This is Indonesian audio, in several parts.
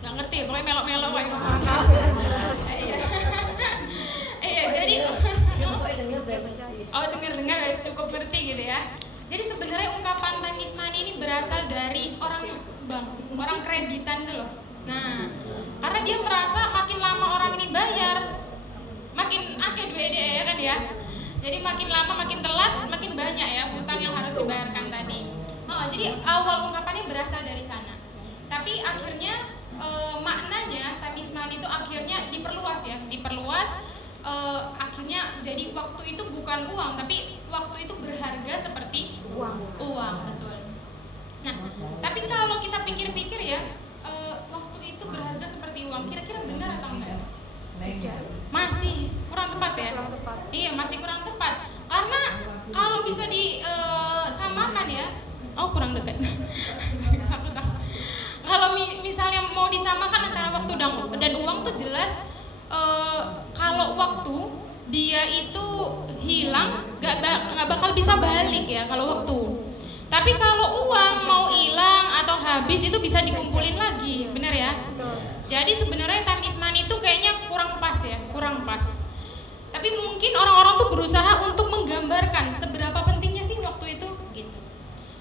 Nggak ngerti, pokoknya melok-melok kayak ngomong. Iya, jadi dengar cukup ngerti gitu ya. Jadi sebenarnya ungkapan time is money ini berasal dari orang bank, orang kreditan itu loh. Nah, karena dia merasa makin lama orang ini bayar, makin akeh duit ya kan ya. Jadi makin lama makin telat, makin banyak ya hutang yang harus dibayarkan tadi. Jadi awal ungkapannya berasal dari sana. Tapi akhirnya maknanya time is money itu akhirnya diperluas ya, akhirnya jadi waktu itu bukan uang, tapi waktu itu berharga seperti uang, betul. Nah, tapi kalau kita pikir-pikir ya, waktu itu berharga seperti uang, kira-kira benar atau enggak? Masih kurang tepat ya? Iya, masih kurang tepat. Karena kalau bisa disamakan ya, kurang dekat. Kalau misalnya mau disamakan antara waktu dan uang tuh jelas, kalau waktu dia itu hilang nggak bakal bisa balik ya kalau waktu. Tapi kalau uang mau hilang atau habis itu bisa dikumpulin lagi, benar ya? Jadi sebenarnya time is money itu kayaknya kurang pas ya, kurang pas. Tapi mungkin orang-orang tuh berusaha untuk menggambarkan seberapa pentingnya sih waktu itu gitu.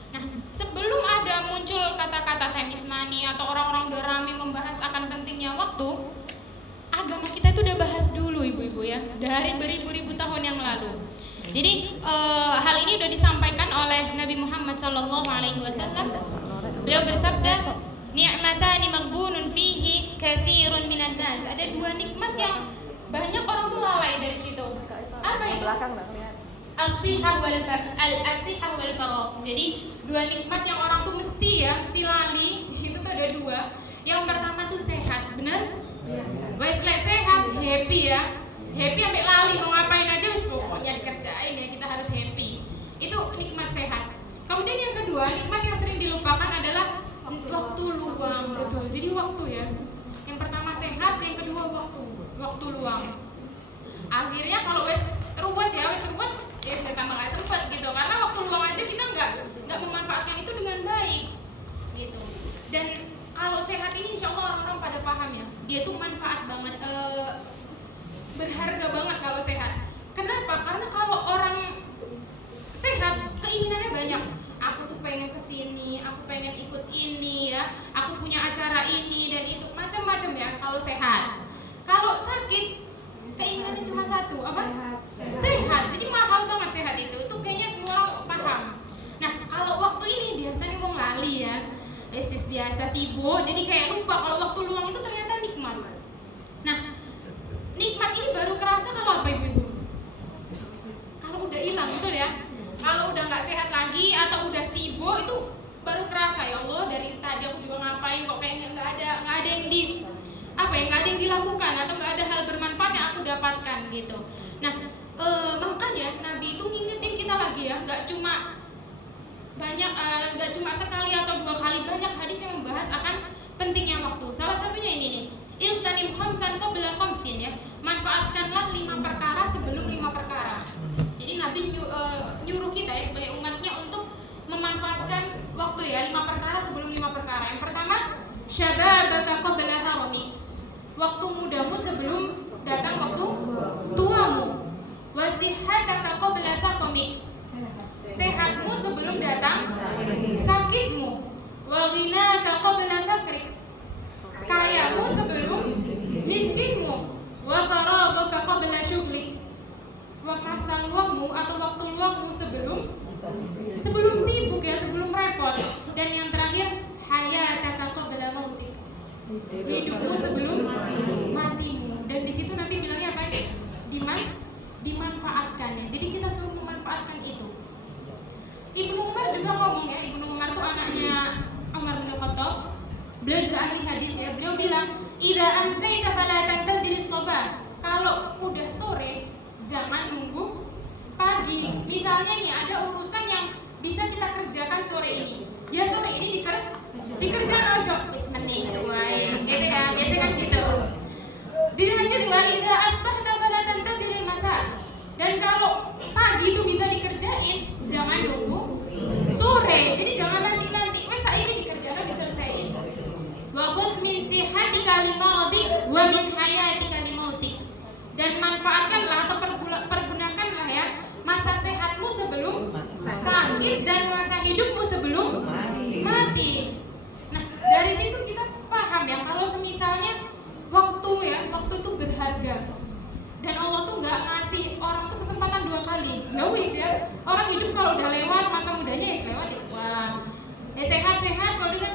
Nah, sebelum ada muncul kata-kata time is money atau orang-orang udah rame membahas akan pentingnya waktu, agama kita itu udah bahas dulu ibu-ibu ya, dari beribu-ribu tahun yang lalu. Jadi hal ini udah disampaikan oleh Nabi Muhammad SAW. Beliau bersabda, ni'matani maghbunun fihi katsirun minan nas. Ada dua nikmat yang banyak orang tuh lalai dari situ. Apa itu? As-sihah wal faragh. Jadi dua nikmat yang orang tuh mesti lali. Itu tuh ada dua. Yang pertama tuh sehat, benar? Wes lek sehat, happy ya. Happy sampai lali mau ngapain aja wis pokoknya dikerjain ya, kita harus happy. Itu nikmat sehat. Kemudian yang kedua, nikmat yang sering dilupakan adalah waktu luang, betul. Jadi waktu ya. Yang pertama sehat, yang kedua waktu luang. Akhirnya kalau wes ruwet ya tambah nggak sempet gitu. Karena waktu luang aja kita nggak memanfaatkan itu dengan baik, gitu. Dan kalau sehat ini insya Allah orang-orang pada paham ya. Dia tuh manfaat banget, berharga banget kalau sehat. Kenapa? Karena kalau orang sehat keinginannya banyak. Aku tuh pengen kesini, aku pengen ikut ini ya, aku punya acara ini dan itu, macam-macam ya kalau sehat. Kalau sakit keinginannya cuma satu, apa? Sehat. Jadi mahal banget sehat itu kayaknya semua orang paham. Nah, kalau waktu ini biasanya wong lali ya, biasa sibuk, jadi kayak lupa kalau waktu luang itu ternyata nikmat. Nah, nikmat ini baru kerasa kalau apa ibu-ibu? Kalau udah hilang, betul ya? Kalau udah nggak sehat lagi atau udah sibuk itu baru kerasa, ya Allah dari tadi aku juga ngapain kok kayaknya nggak ada yang nggak ada yang dilakukan atau nggak ada hal bermanfaat yang aku dapatkan gitu. Nah, makanya Nabi itu ngingetin kita lagi ya, nggak cuma sekali atau dua kali, banyak hadis yang membahas akan pentingnya waktu. Salah satunya ini nih, iltanim khamsan qabla khamsin ya, manfaatkanlah 5 perkara sebelum 5 perkara. Jadi Nabi nyuruh kita ya sebagai umatnya untuk memanfaatkan waktu ya, 5 perkara sebelum 5 perkara. Yang pertama, syababaka qabla haramik, waktu mudamu sebelum datang waktu tuamu. Wasihhataka qabla saqamik, sehatmu sebelum datang sakitmu. Wa ghinaka qabla faqrik, kayamu sebelum miskinmu. Wa faragaka qabla syughlik, masa luangmu atau waktu luangmu sebelum sibuk ya, sebelum repot. Dan yang terakhir, hayataka qabla mautik, hidupmu sebelum matimu. Dan di situ Nabi bilangnya apa? Dimanfaatkan ya. Jadi kita suruh memanfaatkan itu. Ibnu Umar juga ngomong ya, Ibnu Umar itu anaknya Umar bin Khattab. Beliau juga ahli hadis ya. Beliau bilang, "Idza amsayta fala tantadhiris sabah." Kalau udah sore jangan nunggu pagi. Misalnya nih ada urusan yang bisa kita kerjakan sore ini. Ya sore ini dikerjakan ojo wis meneh suwe. Gitu ya, biasa kan gitu. Dilanjut juga idza asbahta fala tantadhiril masa. Dan kalau pagi itu bisa dikerjain, jangan nunggu sore. Jadi jangan nanti wes saiki dikerjakan diselesaikan. Wa khudh min limaradik wa min hayatika limautik. Dan manfaatkanlah atau pergunakanlah ya masa sehatmu sebelum sakit dan masa hidupmu sebelum mati. Nah, dari situ kita paham ya kalau semisalnya waktu itu berharga. Dan Allah tuh nggak ngasih orang tuh kesempatan 2 kali. Ya wis ya, orang hidup kalau udah lewat masa mudanya ya lewat ya. Wah, ya sehat-sehat, kalau dia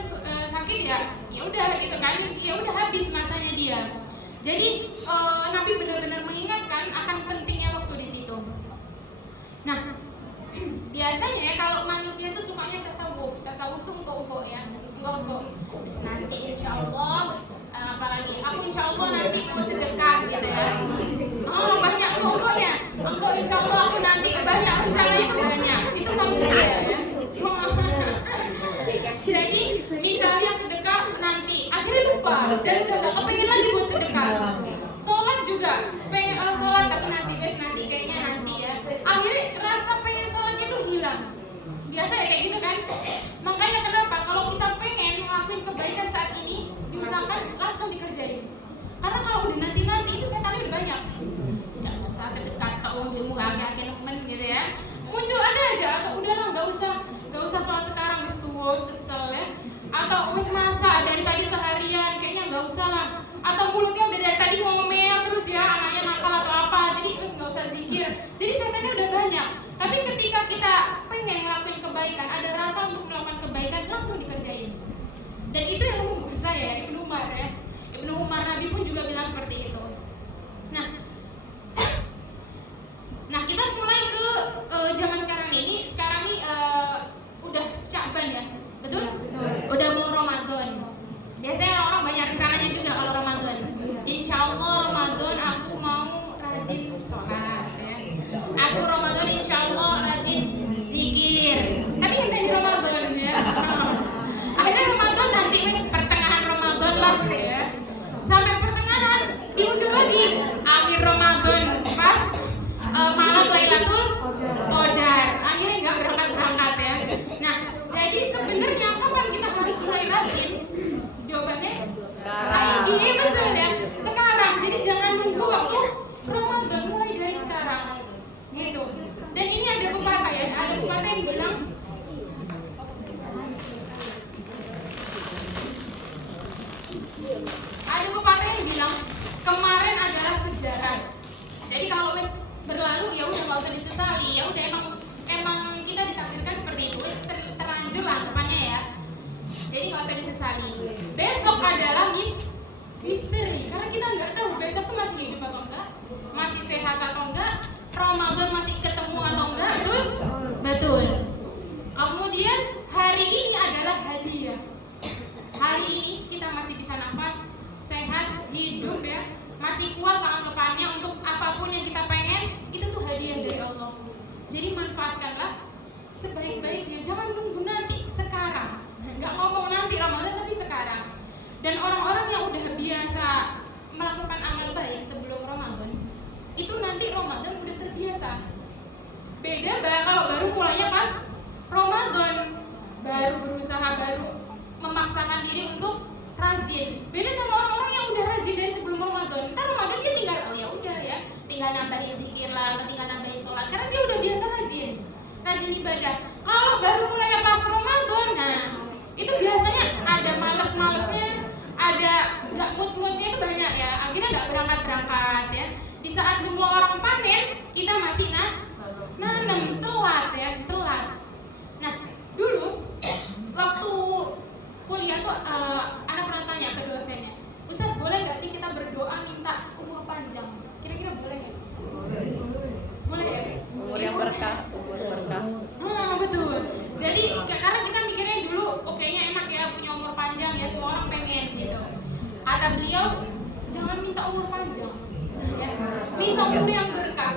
sakit ya udah gitu kan, ya udah habis masanya dia. Jadi Nabi benar-benar mengingatkan akan pentingnya waktu di situ. Nah, biasanya ya kalau manusia itu sukanya tasawuf tuh engkau ya, engkau. Terus nanti insya Allah, apalagi aku insya Allah nanti mau sedekah gitu ya. Oh banyak pokoknya, engkau insya Allah aku nanti banyak, rencananya itu banyak. Itu manusia ya. Jadi misalnya sedekah nanti akhirnya lupa dan udah gak kepengen lagi buat sedekah. Sholat juga pengen sholat tapi nanti kayaknya nanti ya. Akhirnya rasa pengen sholatnya itu hilang. Biasa ya kayak gitu kan. Makanya kenapa kalau kita pengen ngelakuin kebaikan saat ini diusahakan langsung dikerjain. Karena kalau udah nanti itu setannya udah banyak. Tidak usah sedekah atau ilmu kakek nemen gitu ya. Muncul ada aja atau udahlah nggak usah sholat sekarang wis tuos kesel ya. Atau wis masa dari tadi seharian kayaknya nggak usah lah. Atau mulutnya udah dari tadi ngomel terus ya anaknya nakal atau apa. Jadi wis nggak usah zikir. Jadi setannya udah banyak. Tapi ketika kita pengen ngelakuin kebaikan, ada rasa untuk melakukan kebaikan langsung dikerjain. Dan itu yang bukan saya, Ibnu Umar ya. Ibnu Umar Nabi pun juga bilang seperti itu. Nah kita mulai ke zaman sekarang ini. Sekarang nih udah Sya'ban ya, betul? Udah mau Ramadan. Biasanya orang banyak rencananya juga kalau Ramadan. Insya Allah Ramadan aku mau rajin sholat ya. Aku Ramadan insya Allah rajin zikir. Tapi yang tadi Ramadan ya. Akhirnya Ramadan nanti pertengahan Ramadan lah ya. Sampai pertengahan diundur lagi. Akhir Ramadan pas malam Lailatul Qadar. Akhirnya nggak berangkat ya. Nah, jadi sebenarnya kapan kita harus mulai rajin? Jawabannya sekarang. Iya betul ya. Sekarang. Jadi jangan nunggu waktu Ramadan, mulai dari sekarang. Gitu. Dan ini ada pepatah ya. Ada pepatah yang bilang kemarin adalah sejarah. Jadi kalau wis berlalu ya udah nggak usah disesali. Ya udah emang kita ditakdirkan seperti itu. Wis terlanjur lah anggapannya ya. Jadi nggak usah disesali. Besok adalah misteri karena kita nggak tahu besok tuh masih hidup atau enggak, masih sehat atau enggak, Ramadan masih ketemu atau enggak, betul. Kemudian hari ini adalah hadiah. Hari ini kita masih bisa nafas, sehat, hidup ya, masih kuat anggapannya untuk apapun yang kita pengen, itu tuh hadiah dari Allah. Jadi manfaatkanlah sebaik-baiknya, jangan nunggu nanti, sekarang. Nggak ngomong nanti Ramadan tapi sekarang. Dan orang-orang yang udah biasa melakukan amal baik sebelum Ramadan, itu nanti Ramadan udah terbiasa. Beda kalau baru mulainya pas Ramadan, baru berusaha, baru memaksakan diri untuk rajin. Beda sama orang-orang yang udah rajin dari sebelum Ramadan. Ntar Ramadan dia tinggal tinggal nambahin zikir lah, atau tinggal nambahin sholat karena dia udah biasa rajin ibadah. Kalau baru mulai pas Ramadan, nah itu biasanya ada males-malesnya, ada nggak mood-moodnya itu banyak ya. Akhirnya nggak berangkat ya. Di saat semua orang panen, kita masih nanem telat. Nah dulu waktu kuliah tuh anak pernah tanya ke dosennya, Ustaz boleh nggak sih kita berdoa minta umur panjang? Kira-kira boleh nggak? Boleh ya? Umur yang berkah. Betul. Jadi karena kita mikirnya dulu, kayaknya enak ya punya umur panjang ya, semua orang pengen gitu. Kata beliau, jangan minta umur panjang, ya. Minta umur yang berkah.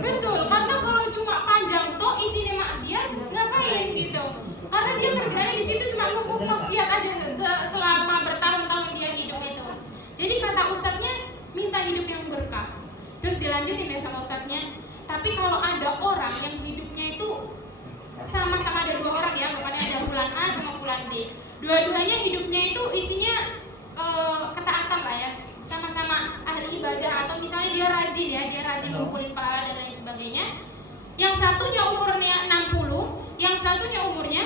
Betul, karena kalau cuma panjang toh isinya maksiat, ngapain gitu? Karena dia kerjanya di situ cuma numpuk maksiat aja selama bertahun-tahun dia hidup itu. Jadi kata ustadznya minta hidup yang berkah. Terus dilanjutin ya sama ustadznya. Tapi kalau ada orang yang hidupnya itu sama-sama ada 2 orang ya, bukannya ada fulan A sama fulan B. Dua-duanya hidupnya itu isinya ibadah atau misalnya dia rajin ya, dia rajin ngumpulin pahala dan lain sebagainya. Yang satunya umurnya 60, yang satunya umurnya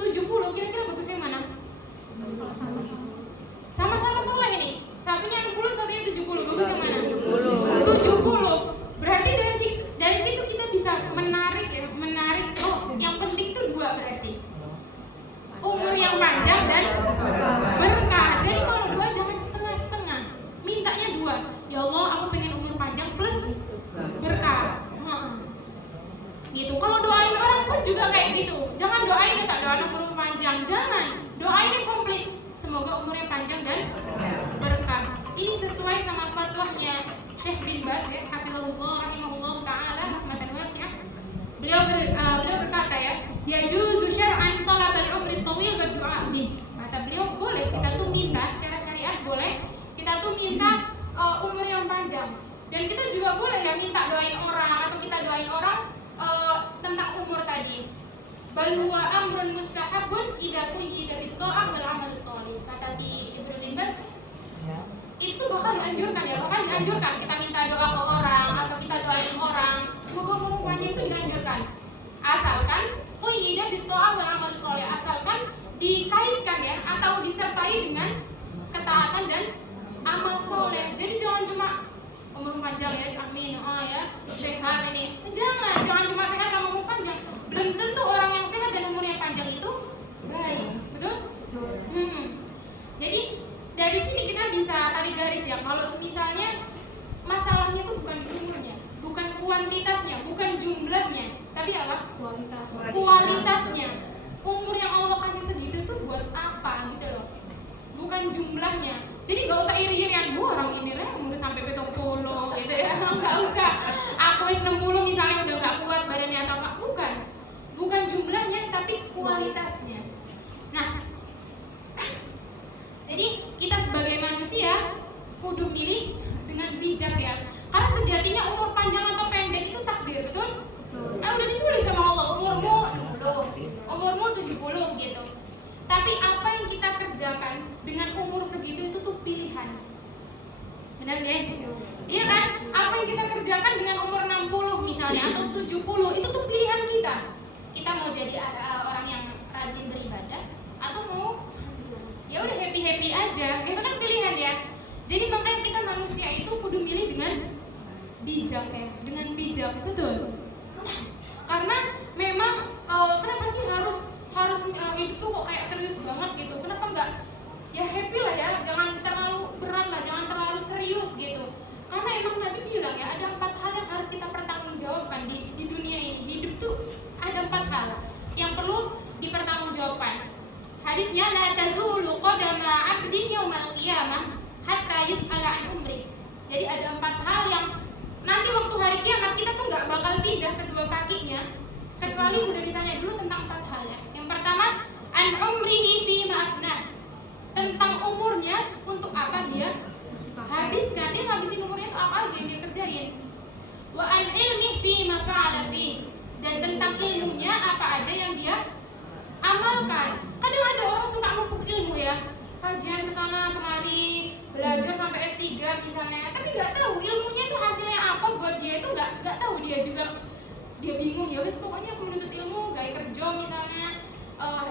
70, kira-kira bagusnya mana? Sama-sama soleh ini. Satunya 60, satunya 70, bagus yang mana? 70. Berarti dari situ kita bisa menarik ya, oh, yang penting itu dua berarti. Umur yang panjang dan berkah. Jadi kalau doa jangan setengah-setengah. Mintanya dua. Ya Allah, aku pengen umur panjang plus berkah. Gitu. Kalau doain orang pun juga kayak gitu. Jangan doain ya tak doain umur panjang. Jangan. Doain yang komplit. Semoga umurnya panjang dan berkah. Ini sesuai sama fatwanya Syekh bin Baz ya, hafizahullah rahimahullah taala rahmatan wasi'ah. Beliau berkata ya, yajuzu syar'an talabal umri thawil wa du'a bih. Kata beliau, boleh kita tuh minta secara syariat, boleh kita tuh minta umur yang panjang. Dan kita juga boleh ya minta doain orang atau kita doain orang tentang umur tadi. Bal huwa amrun mustahabun idza quyida bit ta'ah wal 'amal shalih. Kata si Ibnu bin Baz, itu bakal dianjurkan ya, bahkan dianjurkan kita minta doa ke orang atau kita doain orang semoga umur panjang, itu dianjurkan asalkan quyida bit ta'ah wal 'amal shalih, asalkan dikaitkan ya atau disertai dengan ketaatan dan amal soleh. Jadi jangan cuma umur panjang ya, amin, oh ya, sehat ini. Jangan cuma sehat sama umur panjang. Belum tentu orang yang sehat dan umurnya panjang itu baik, betul? Jadi dari sini kita bisa tarik garis ya, kalau misalnya masalahnya itu bukan umurnya, bukan kuantitasnya, bukan jumlahnya, tapi apa? Kualitasnya. Umur yang Allah kasih segitu tuh buat apa gitu loh, bukan jumlahnya. Jadi gak usah iri-irian, orang ini umur sampai 70 gitu ya, gak usah. Aku is 60 misalnya udah gak kuat badannya atau apa, bukan jumlahnya tapi kualitasnya. Nah, jadi kita sebagai manusia kudu milih dengan bijak ya, karena sejatinya umur panjang atau pendek itu takdir, betul? Nah, udah ditulis sama Allah, umurmu 60, umurmu 70 gitu. Tapi apa yang kita kerjakan dengan umur segitu itu tuh pilihan. Benar nggak? Iya kan? Apa yang kita kerjakan dengan umur 60 misalnya atau 70 itu tuh pilihan kita. Kita mau jadi orang yang rajin beribadah atau mau ya udah happy aja. Itu kan pilihan ya. Jadi makanya kita manusia itu kudu milih dengan bijak ya, dengan bijak, betul. Karena memang kenapa sih harus hidup tuh kok kayak serius banget gitu? Kenapa enggak ya happy lah ya, jangan terlalu berat lah, jangan terlalu serius gitu. Karena emang Nabi bilang ya, ada 4 hal yang harus kita pertanggungjawabkan di dunia ini. Hidup tuh ada 4 hal yang perlu dipertanggungjawabkan. Hadisnya, la tazulu qadama 'abdin yaumal qiyamah hatta yus'ala an umri. Jadi ada 4 hal yang nanti waktu hari kiamat kita tuh nggak bakal pindah kedua kakinya kecuali udah ditanya dulu tentang 4 hal ya. Yang pertama, an umrihi fi ma'afna, tentang umurnya untuk apa dia habiskan, dia ngabisin umurnya itu apa aja yang dia kerjain. Wa an ilmi fi ma fa'ala fi, dan tentang ilmunya apa aja yang dia amalkan. Kadang ada orang suka numpuk ilmu ya, kajian kesana kemari, belajar sampai S3 misalnya, tapi nggak tahu ilmunya itu hasilnya apa buat dia, itu nggak tahu dia juga. Dia bingung, ya wes pokoknya aku menuntut ilmu, gaya kerja misalnya,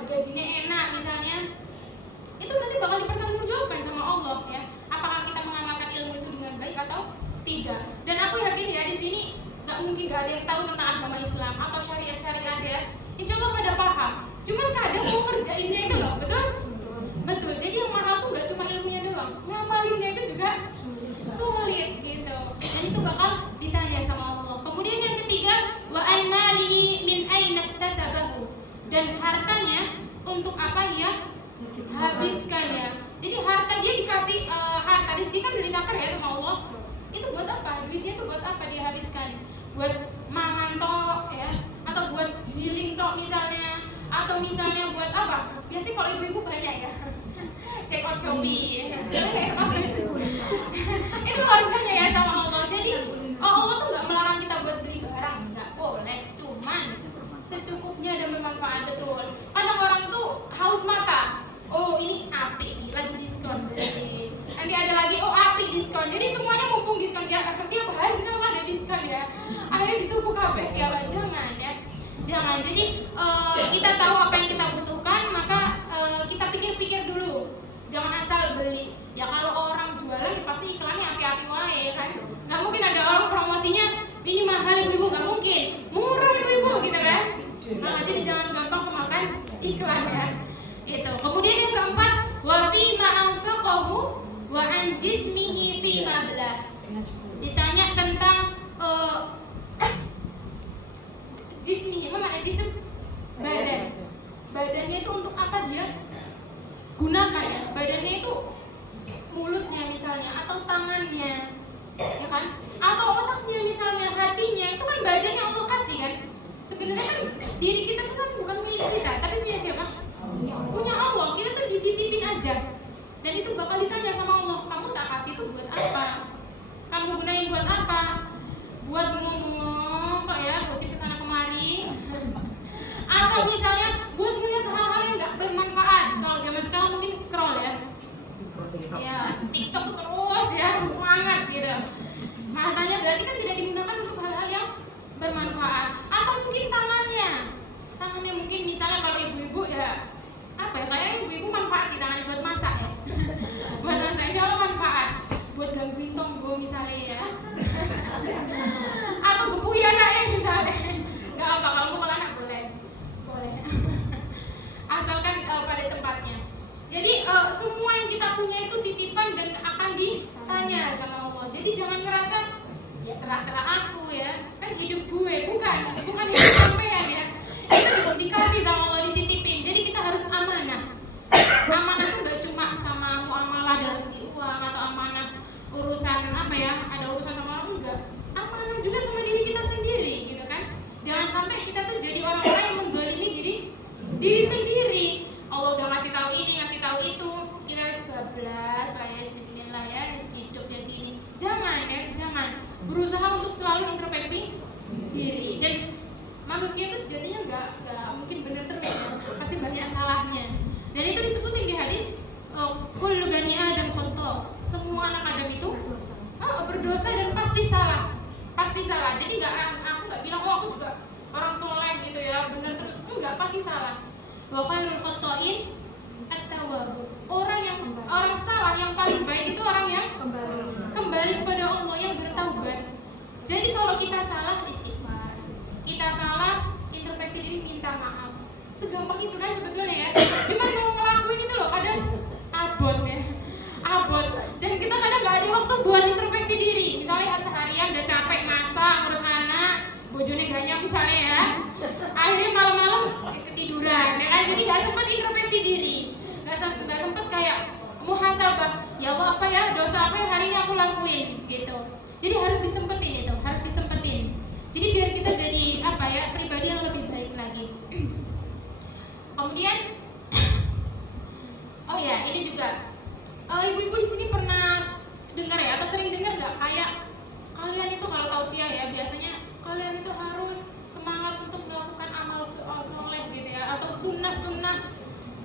gajinya enak misalnya, itu nanti bakal dipertanggungjawabkan sama Allah ya. Apakah kita mengamalkan ilmu itu dengan baik atau tidak? Dan aku yakin ya di sini nggak mungkin nggak ada yang tahu tentang agama Islam atau syariat ya. Insya Allah pada paham. Cuman kadang mau ngerjainnya itu loh, betul. Jadi yang mahal tuh nggak cuma ilmunya doang, ngamalinnya itu juga sulit gitu. Dan itu bakal ditanya sama Allah. Kemudian yang ketiga, wa an malihi min aina iktasabahu, dan hartanya untuk apa dia habiskan ya. Jadi harta dia dikasih harta rezeki kan udah ditakar ya sama Allah. Itu buat apa? Duitnya itu buat apa dia habiskan? Buat mangan tok ya, atau buat healing tok misalnya, atau misalnya buat apa? Biasanya kalau ibu-ibu banyak ya, check out Shopee. Itu harganya ya sama Allah. Jadi Allah tuh nggak melarang kita buat beli barang, nggak boleh. Cuman secukupnya dan bermanfaat, betul. Kadang orang tuh haus mata. Oh ini api nih, lagi diskon. Nanti ada lagi, oh api diskon. Jadi semuanya Jangan. Jadi kita tahu apa yang kita butuhkan, maka kita pikir-pikir dulu. Jangan asal beli. Ya kalau orang jualan ya pasti iklannya api-api wae kan. Nggak mungkin ada orang promosinya ini mahal ibu-ibu, nggak mungkin. Murah ibu-ibu gitu kan. Nah, jadi jangan gampang kemakan iklan ya. Itu. Kemudian yang keempat, wa fi ma anfaqahu wa an jismihi fi ma blah. Ditanya tentang jismi, apa makna jism? Badan. Badannya itu untuk apa dia gunakan ya? Badannya itu mulutnya misalnya, atau tangannya, ya kan? Atau otaknya misalnya, hatinya, itu kan badan yang Allah kasih kan? Sebenarnya kan diri kita tuh kan bukan milik kita, tapi punya siapa? Punya Allah. Kita tuh dititipin aja. Dan itu bakal ditanya sama Allah, kamu tak kasih itu buat apa? Kamu gunain buat apa? Buat ngomong kok ya, gosip kesana kemari, atau misalnya buat melihat hal-hal yang nggak bermanfaat. Kalau zaman sekarang mungkin scroll ya, TikTok terus ya, semangat gitu. Matanya berarti kan tidak digunakan untuk hal-hal yang bermanfaat. Atau mungkin tangannya mungkin misalnya kalau ibu-ibu ya apa ya, kayaknya ibu-ibu manfaat sih tangannya buat masak ya. Buat masak insya Allah manfaat. Buat gangguin tonggo misalnya ya. Atau gebuy anaknya misalnya. Gak apa, kalau mukul anak boleh. Asalkan pada tempatnya. Jadi semua yang kita punya itu titipan dan akan ditanya sama Allah. Jadi jangan ngerasa ya serah-serah aku ya, kan hidup gue, bukan hidup sampean ya. Itu dikasih sama Allah, dititipin. Jadi kita harus amanah. Amanah tuh gak cuma sama muamalah dalam segi uang atau amanah urusan apa ya, ada urusan sama orang, enggak. Amanah juga sama diri kita sendiri gitu kan. Jangan sampai kita tuh jadi orang-orang yang menzalimi diri sendiri. Allah udah ngasih tahu ini, ngasih tahu itu, kita harus bablas, bismillah ya, hidup ya gini. Jangan ya, jangan. Berusaha untuk selalu introspeksi diri. Dan manusia itu sejatinya nggak mungkin benar terus ya, pasti banyak salahnya. Dan itu disebutin di hadis, kullu bani Adam khata'. Semua anak Adam itu berdosa dan pasti salah. Jadi aku nggak bilang aku juga orang soleh gitu ya, benar terus, enggak, pasti salah. Wa khairul khata'in at-tawwab. Orang salah yang paling baik itu orang yang kembali kepada Allah, yang bertaubat. Jadi kalau kita salah istighfar, kita salah introspeksi diri, minta maaf. Segampang itu kan sebetulnya ya. Cuman mau ngelakuin itu loh kadang abot. Dan kita kadang nggak ada waktu buat introspeksi diri. Misalnya seharian udah capek masak, ngurus anak, bojone ganya misalnya ya. Akhirnya malam-malam ketiduran, ya kan? Jadi nggak sempat introspeksi diri, nggak sempat kayak muhasabah. Ya Allah, apa ya dosa apa yang hari ini aku lakuin gitu. Jadi harus disempetin itu, harus disempetin. Jadi biar kita jadi apa ya, pribadi yang lebih baik lagi. Kemudian, oh ya, ini juga ibu-ibu di sini pernah dengar ya, atau sering dengar nggak kayak kalian itu kalau tausiah ya, biasanya kalian itu harus semangat untuk melakukan amal soleh gitu ya, atau sunnah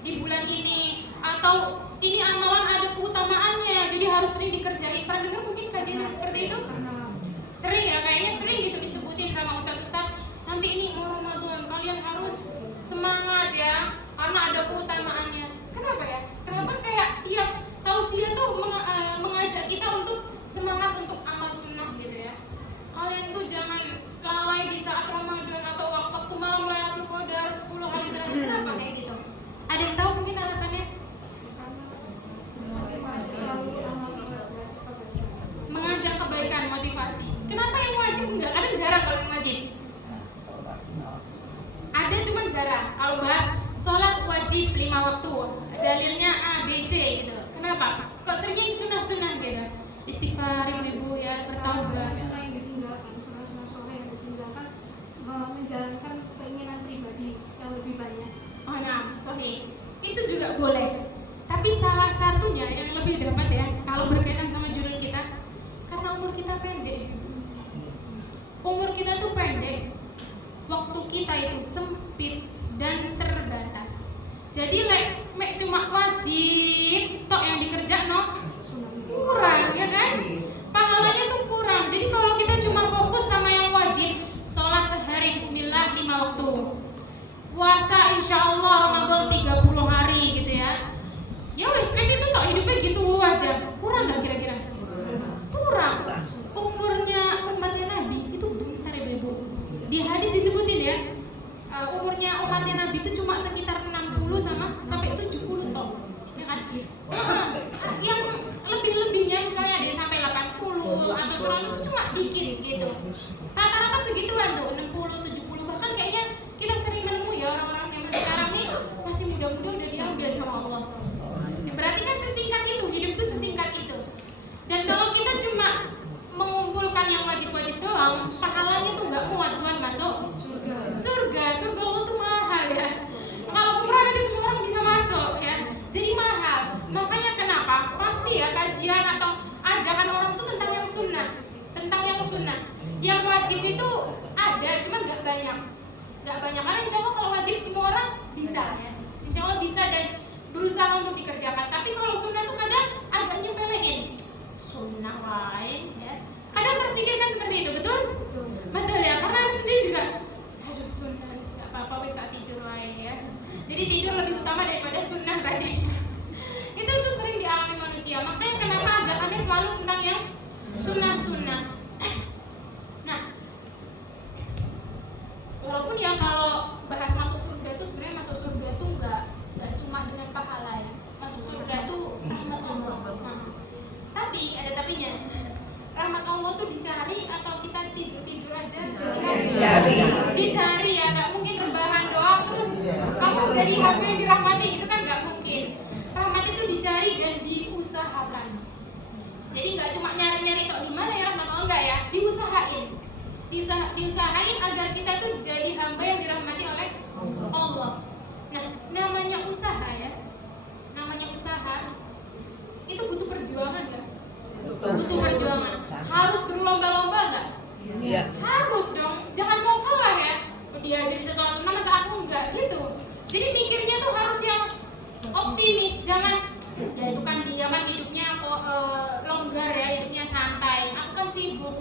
di bulan ini, atau ini amalan ada keutamaannya, jadi harus sering dikerjain. Pernah dengar mungkin kajian seperti itu? Sering ya, kayaknya sering gitu disebutin sama ustaz-ustaz. Nanti ini mau Ramadan, kalian harus semangat ya, karena ada keutamaannya. Kenapa ya? Kenapa kayak tiap tausiah tuh mengajak kita untuk semangat untuk amal sunnah gitu ya. Kalian tuh jangan lalai di saat Ramadan atau waktu malam Lailatul Qadar 10 hari terakhir. Kenapa kayak gitu? Ada yang tahu mungkin alasannya? Mengajak kebaikan, motivasi. Kenapa yang wajib enggak? Kadang jarang kalau yang wajib. Ada cuman jarang. Kalau bahas sholat wajib 5 waktu, dalilnya A, B, C gitu. Kenapa? Kok seringnya sunnah-sunnah gitu? Istighfar ibu-ibu ya, bertaubat. Menjalankan keinginan pribadi yang lebih banyak. Oh nah, sorry. Itu juga boleh. Tapi salah satunya yang lebih dapat ya, kalau berkaitan sama judul kita, karena umur kita pendek. Umur kita tuh pendek. Waktu kita itu sempit dan terbatas. Jadi cuma wajib tok yang dikerja kurang ya kan? Pahalanya tuh kurang. Jadi kalau kita cuma fokus sama yang wajib, sholat sehari bismillah 5 waktu, Masya Allah Ramadan 30 hari gitu ya. Ya wes itu toh hidupnya gitu aja. Kurang nggak kira-kira? Kurang. Umurnya umatnya Nabi itu bentar ya Ibu. Di hadis disebutin ya, umurnya umatnya Nabi itu cuma sekitar 60 sampai 70 toh. Ya kan? Yang lebih-lebihnya misalnya dia sampai 80 atau 100 itu cuma dikit gitu. Rata-rata segituan tuh, 60, 70, bahkan kayaknya kita sering menemui ya orang-orang yang sekarang nih masih muda-muda udah diambil sama Allah. Ya, berarti kan sesingkat itu, hidup itu sesingkat itu. Dan kalau kita cuma mengumpulkan yang wajib-wajib doang, pahalanya tuh nggak muat buat masuk surga. Surga Allah tuh mahal ya. Kalau murah nanti semua orang bisa masuk ya. Jadi mahal. Makanya kenapa? Pasti ya kajian atau ajakan orang tuh tentang yang sunnah. Yang wajib itu ada, cuma nggak banyak. Karena insya Allah kalau wajib semua orang bisa ya. Insya Allah bisa dan berusaha untuk dikerjakan. Tapi kalau sunnah tuh kadang agak nyepelein. Sunnah wae ya. Kadang terpikirkan seperti itu, betul? Betul ya, karena Anda sendiri juga aduh sunnah, nggak apa-apa, wis tak tidur wae ya. Jadi tidur lebih utama daripada sunnah tadi. Itu sering dialami manusia. Makanya kenapa ajakannya selalu tentang yang sunnah. Nah, walaupun ya kalau bahas masuk surga itu sebenarnya masuk surga itu nggak cuma dengan pahala ya. Masuk surga itu rahmat Allah. Tapi ada tapinya. Rahmat Allah tuh dicari atau kita tidur aja? Dicari ya, nggak mungkin rebahan doang terus kamu jadi hamba yang dirahmati, itu kan nggak mungkin. Rahmat itu dicari dan diusahakan. Jadi nggak cuma nyari-nyari tok di mana ya rahmat Allah, enggak ya, diusahain agar kita tuh jadi hamba yang dirahmati oleh Allah. Nah, namanya usaha itu butuh perjuangan nggak? Butuh perjuangan. Harus berlomba-lomba nggak? Iya. Harus dong. Jangan mau kalah ya. Dia aja bisa sholat sunnah, masa aku enggak gitu. Jadi mikirnya tuh harus yang optimis. Jangan ya itu kan dia kan hidupnya longgar ya, hidupnya santai. Aku kan sibuk.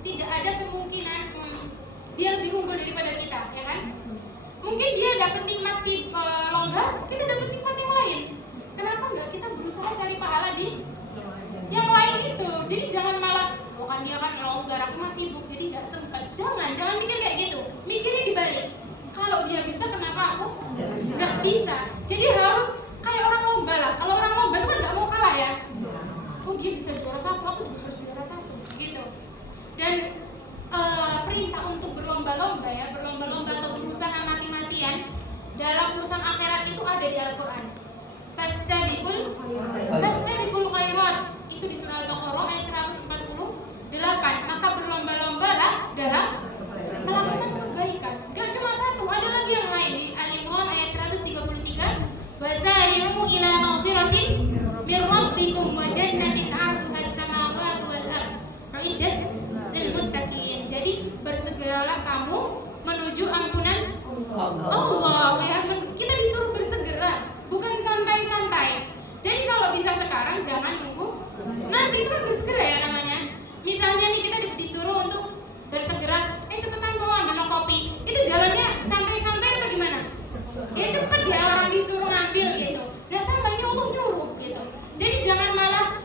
Tidak ada kemungkinan dia lebih unggul daripada kita, ya kan? Mungkin dia dapat nikmat longgar, kita dapat nikmat yang lain. Kenapa enggak kita berusaha cari pahala di yang lain itu? Jadi jangan malah, oh kan dia kan longgar, aku masih sibuk, jadi nggak sempat. Jangan mikir kayak gitu. Mikirnya dibalik. Kalau dia bisa, kenapa aku nggak bisa? Jadi harus kayak orang lomba lah. Kalau orang lomba itu kan nggak mau kalah ya. Oh dia bisa juara satu, aku juga harus juara satu, gitu. Dan perintah untuk berlomba-lomba atau berusaha mati-matian dalam urusan akhirat itu ada di Al-Quran. Fastabiqul khairat, itu di surah Al-Baqarah ayat 148. Maka berlomba-lombalah dalam melakukan kebaikan. Gak cuma satu, ada lagi yang lain di Al-Imran ayat 133. Wasari'u ila maghfiratin min rabbikum wa jannatin 'arduha as-samawati wal ardh uiddat lil muttaqin. Jadi bersegeralah kamu menuju ampunan Allah ya. Kita disuruh bersegera, bukan santai-santai. Jadi kalau bisa sekarang, jangan nunggu nanti. Itu kan bersegera ya namanya. Misalnya nih kita disuruh untuk bersegera, cepetan bawa minum kopi. Itu jalannya santai-santai atau gimana? Ya cepet ya orang disuruh ngambil gitu. Nah sama ini Allah nyuruh gitu. Jadi jangan malah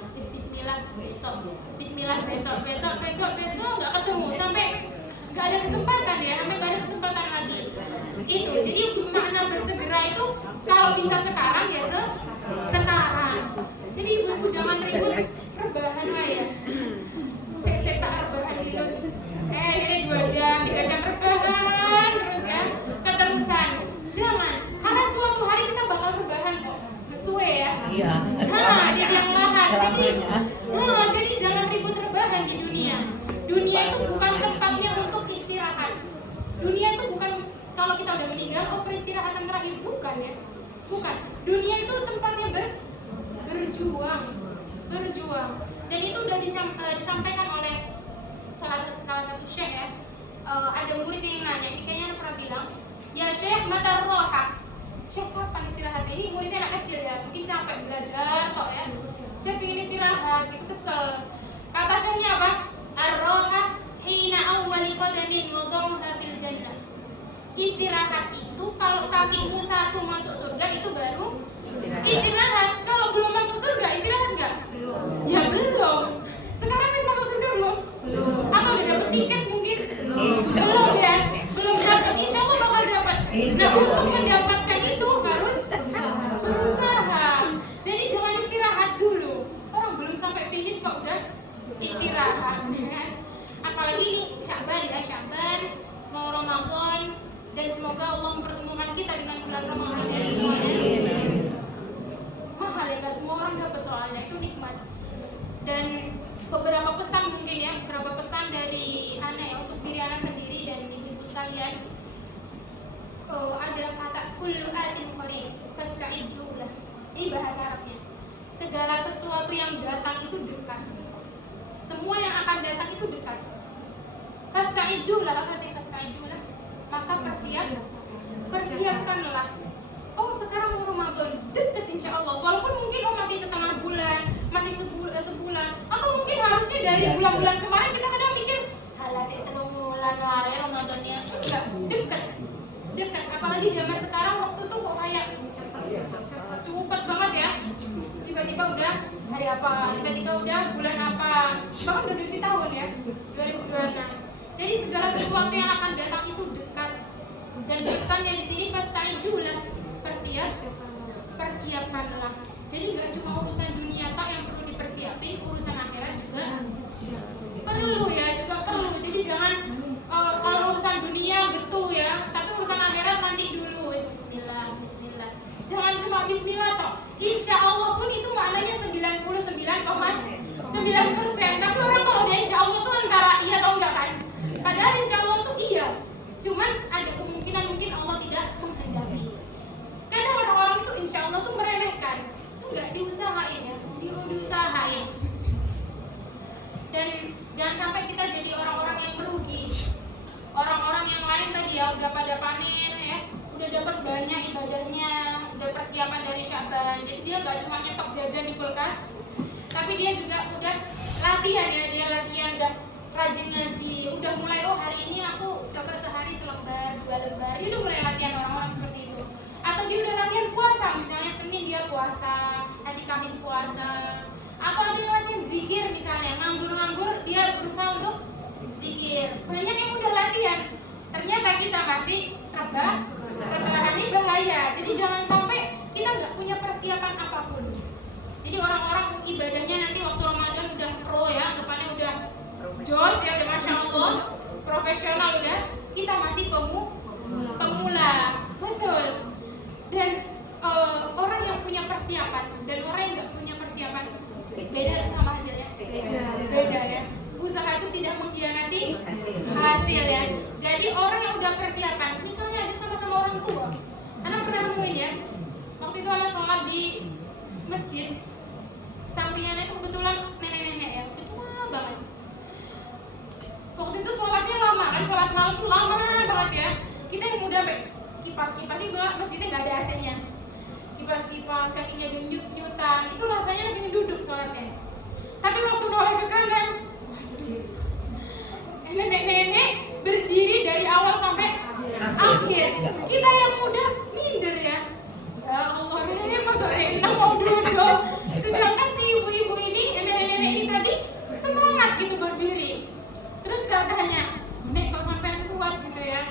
Bismillah besok nggak ketemu, sampai nggak ada kesempatan ya, sampai nggak ada kesempatan lagi. Itu jadi makna bersegera itu kalau bisa sekarang ya sekarang. Jadi ibu-ibu jangan ribut rebahan lah ya. Saya tak rebahan gitu. Ini 2 jam, 3 jam rebahan terus ya, keterusan. Jangan, karena suatu hari kita bakal rebahan kok. Sesuai ya. Iya. Di yang lahan. Jadi jangan ribut rebahan di dunia. Dunia itu bukan tempatnya untuk istirahat. Dunia itu bukan kalau kita udah meninggal, peristirahatan terakhir, bukan ya. Bukan. Dunia itu tempatnya berjuang. Dan itu udah disampaikan oleh salah satu syekh ya. Ada muridnya yang nanya, ini kayaknya pernah bilang, ya syekh mata roha. Syekh kapan istirahatnya? Ini muridnya anak kecil ya, mungkin capek belajar kok ya. Syekh pengen istirahat, gitu kesel. Kata syekhnya apa? Ar-roha hina awwali qadamin wada'uha fil jannah. Istirahat itu kalau kakimu satu masuk surga itu baru istirahat. Kalau belum masuk surga istirahat nggak? Ya belum. Sekarang wis masuk surga belum? Atau udah dapet tiket mungkin? Belum ya? Belum dapat. Insya Allah bakal dapat. Nah untuk mendapatkan itu harus berusaha. Jadi jangan istirahat dulu. Orang belum sampai finish kok udah istirahat. Kan? Apalagi ini Sya'ban ya, Sya'ban mau Ramadan, dan semoga Allah mempertemukan kita dengan bulan Ramadan ya semuanya. Mahal ya, gak semua orang dapat soalnya, itu nikmat. Dan beberapa pesan mungkin ya, beberapa pesan dari Ana ya untuk diri Ana sendiri dan ibu-ibu sekalian. Ada kata kullu atin qarib fasta'iddu lah. Ini bahasa Arabnya. Segala sesuatu yang datang itu dekat. Semua yang akan datang itu dekat. Fasta'iddu lah, apa artinya fasta'iddu lah? Maka persiapkanlah. Oh sekarang mau Ramadan, dekat insya Allah. Walaupun mungkin masih setengah bulan, masih sebulan, atau mungkin harusnya dari bulan-bulan kemarin kita kadang mikir, halah saya ketemu bulan lah Ramadannya. Enggak, dekat. Apalagi zaman sekarang waktu tuh kok kayak cepet banget ya. Tiba-tiba udah hari apa, tiba-tiba udah bulan apa, bahkan udah ganti tahun ya, 2026. Jadi segala sesuatu yang akan datang itu dekat. Dan pesannya di sini fasta'iddulah, persiapkanlah. Jadi nggak cuma urusan dunia tak yang perlu dipersiapin, urusan akhirat juga perlu ya, juga perlu. Jadi jangan kalau urusan dunia gitu ya, tapi urusan akhirat nanti dulu. Bismillah. Jangan cuma Bismillah toh. Insya Allah pun itu maknanya 99,9%. Tapi orang kalau dia Insya Allah tuh antara iya atau enggak kan? Padahal Insya Allah tuh iya. Cuman ada kemungkinan mungkin Allah tidak menghendaki. Kadang orang-orang itu Insya Allah tuh meremehkan. Enggak diusahain ya, diusahain. Dan jangan sampai kita jadi orang-orang yang merugi. Orang-orang yang lain tadi ya udah pada panen ya, udah dapat banyak ibadahnya, udah persiapan dari Sya'ban. Jadi dia nggak cuma nyetok jajan di kulkas, tapi dia juga udah latihan ya, dia latihan udah rajin ngaji, udah mulai hari ini aku coba sehari selembar, 2 lembar. Dia udah mulai latihan orang-orang seperti itu. Atau dia udah latihan puasa, misalnya Senin dia puasa, nanti Kamis puasa. Atau ada yang latihan zikir misalnya, nganggur-nganggur dia berusaha untuk zikir. Banyak yang udah latihan. Ternyata kita masih rebahan ini bahaya. Jadi jangan sampai kita nggak punya persiapan apapun. Jadi orang-orang ibadahnya nanti waktu Ramadan udah pro ya, anggapannya udah jos ya, udah Masya Allah, profesional udah. Kita masih pemula. Betul. Dan orang yang punya persiapan dan orang yang nggak punya persiapan beda sama hasilnya. Beda ya. Usaha itu tidak mengkhianati hasil ya. Jadi orang yang udah persiapan, misalnya ada sama-sama orang tua. Anak pernah nemuin ya. Waktu itu anak sholat di masjid, sampingnya itu kebetulan nenek-nenek ya, tua banget. Waktu itu sholatnya lama kan, sholat malam tuh lama banget ya. Kita yang muda kipas-kipas ini masjidnya nggak ada AC-nya. Kipas-kipas, kakinya nyut-nyutan, itu rasanya lebih duduk sholatnya. Tapi waktu noleh ke kanan, nenek-nenek berdiri dari awal sampai akhir. Kita yang muda minder ya. Ya Allah, masa senang mau duduk. Sedangkan si ibu-ibu ini, nenek-nenek ini tadi semangat gitu berdiri. Terus tanya, Nek kok sampai kuat gitu ya.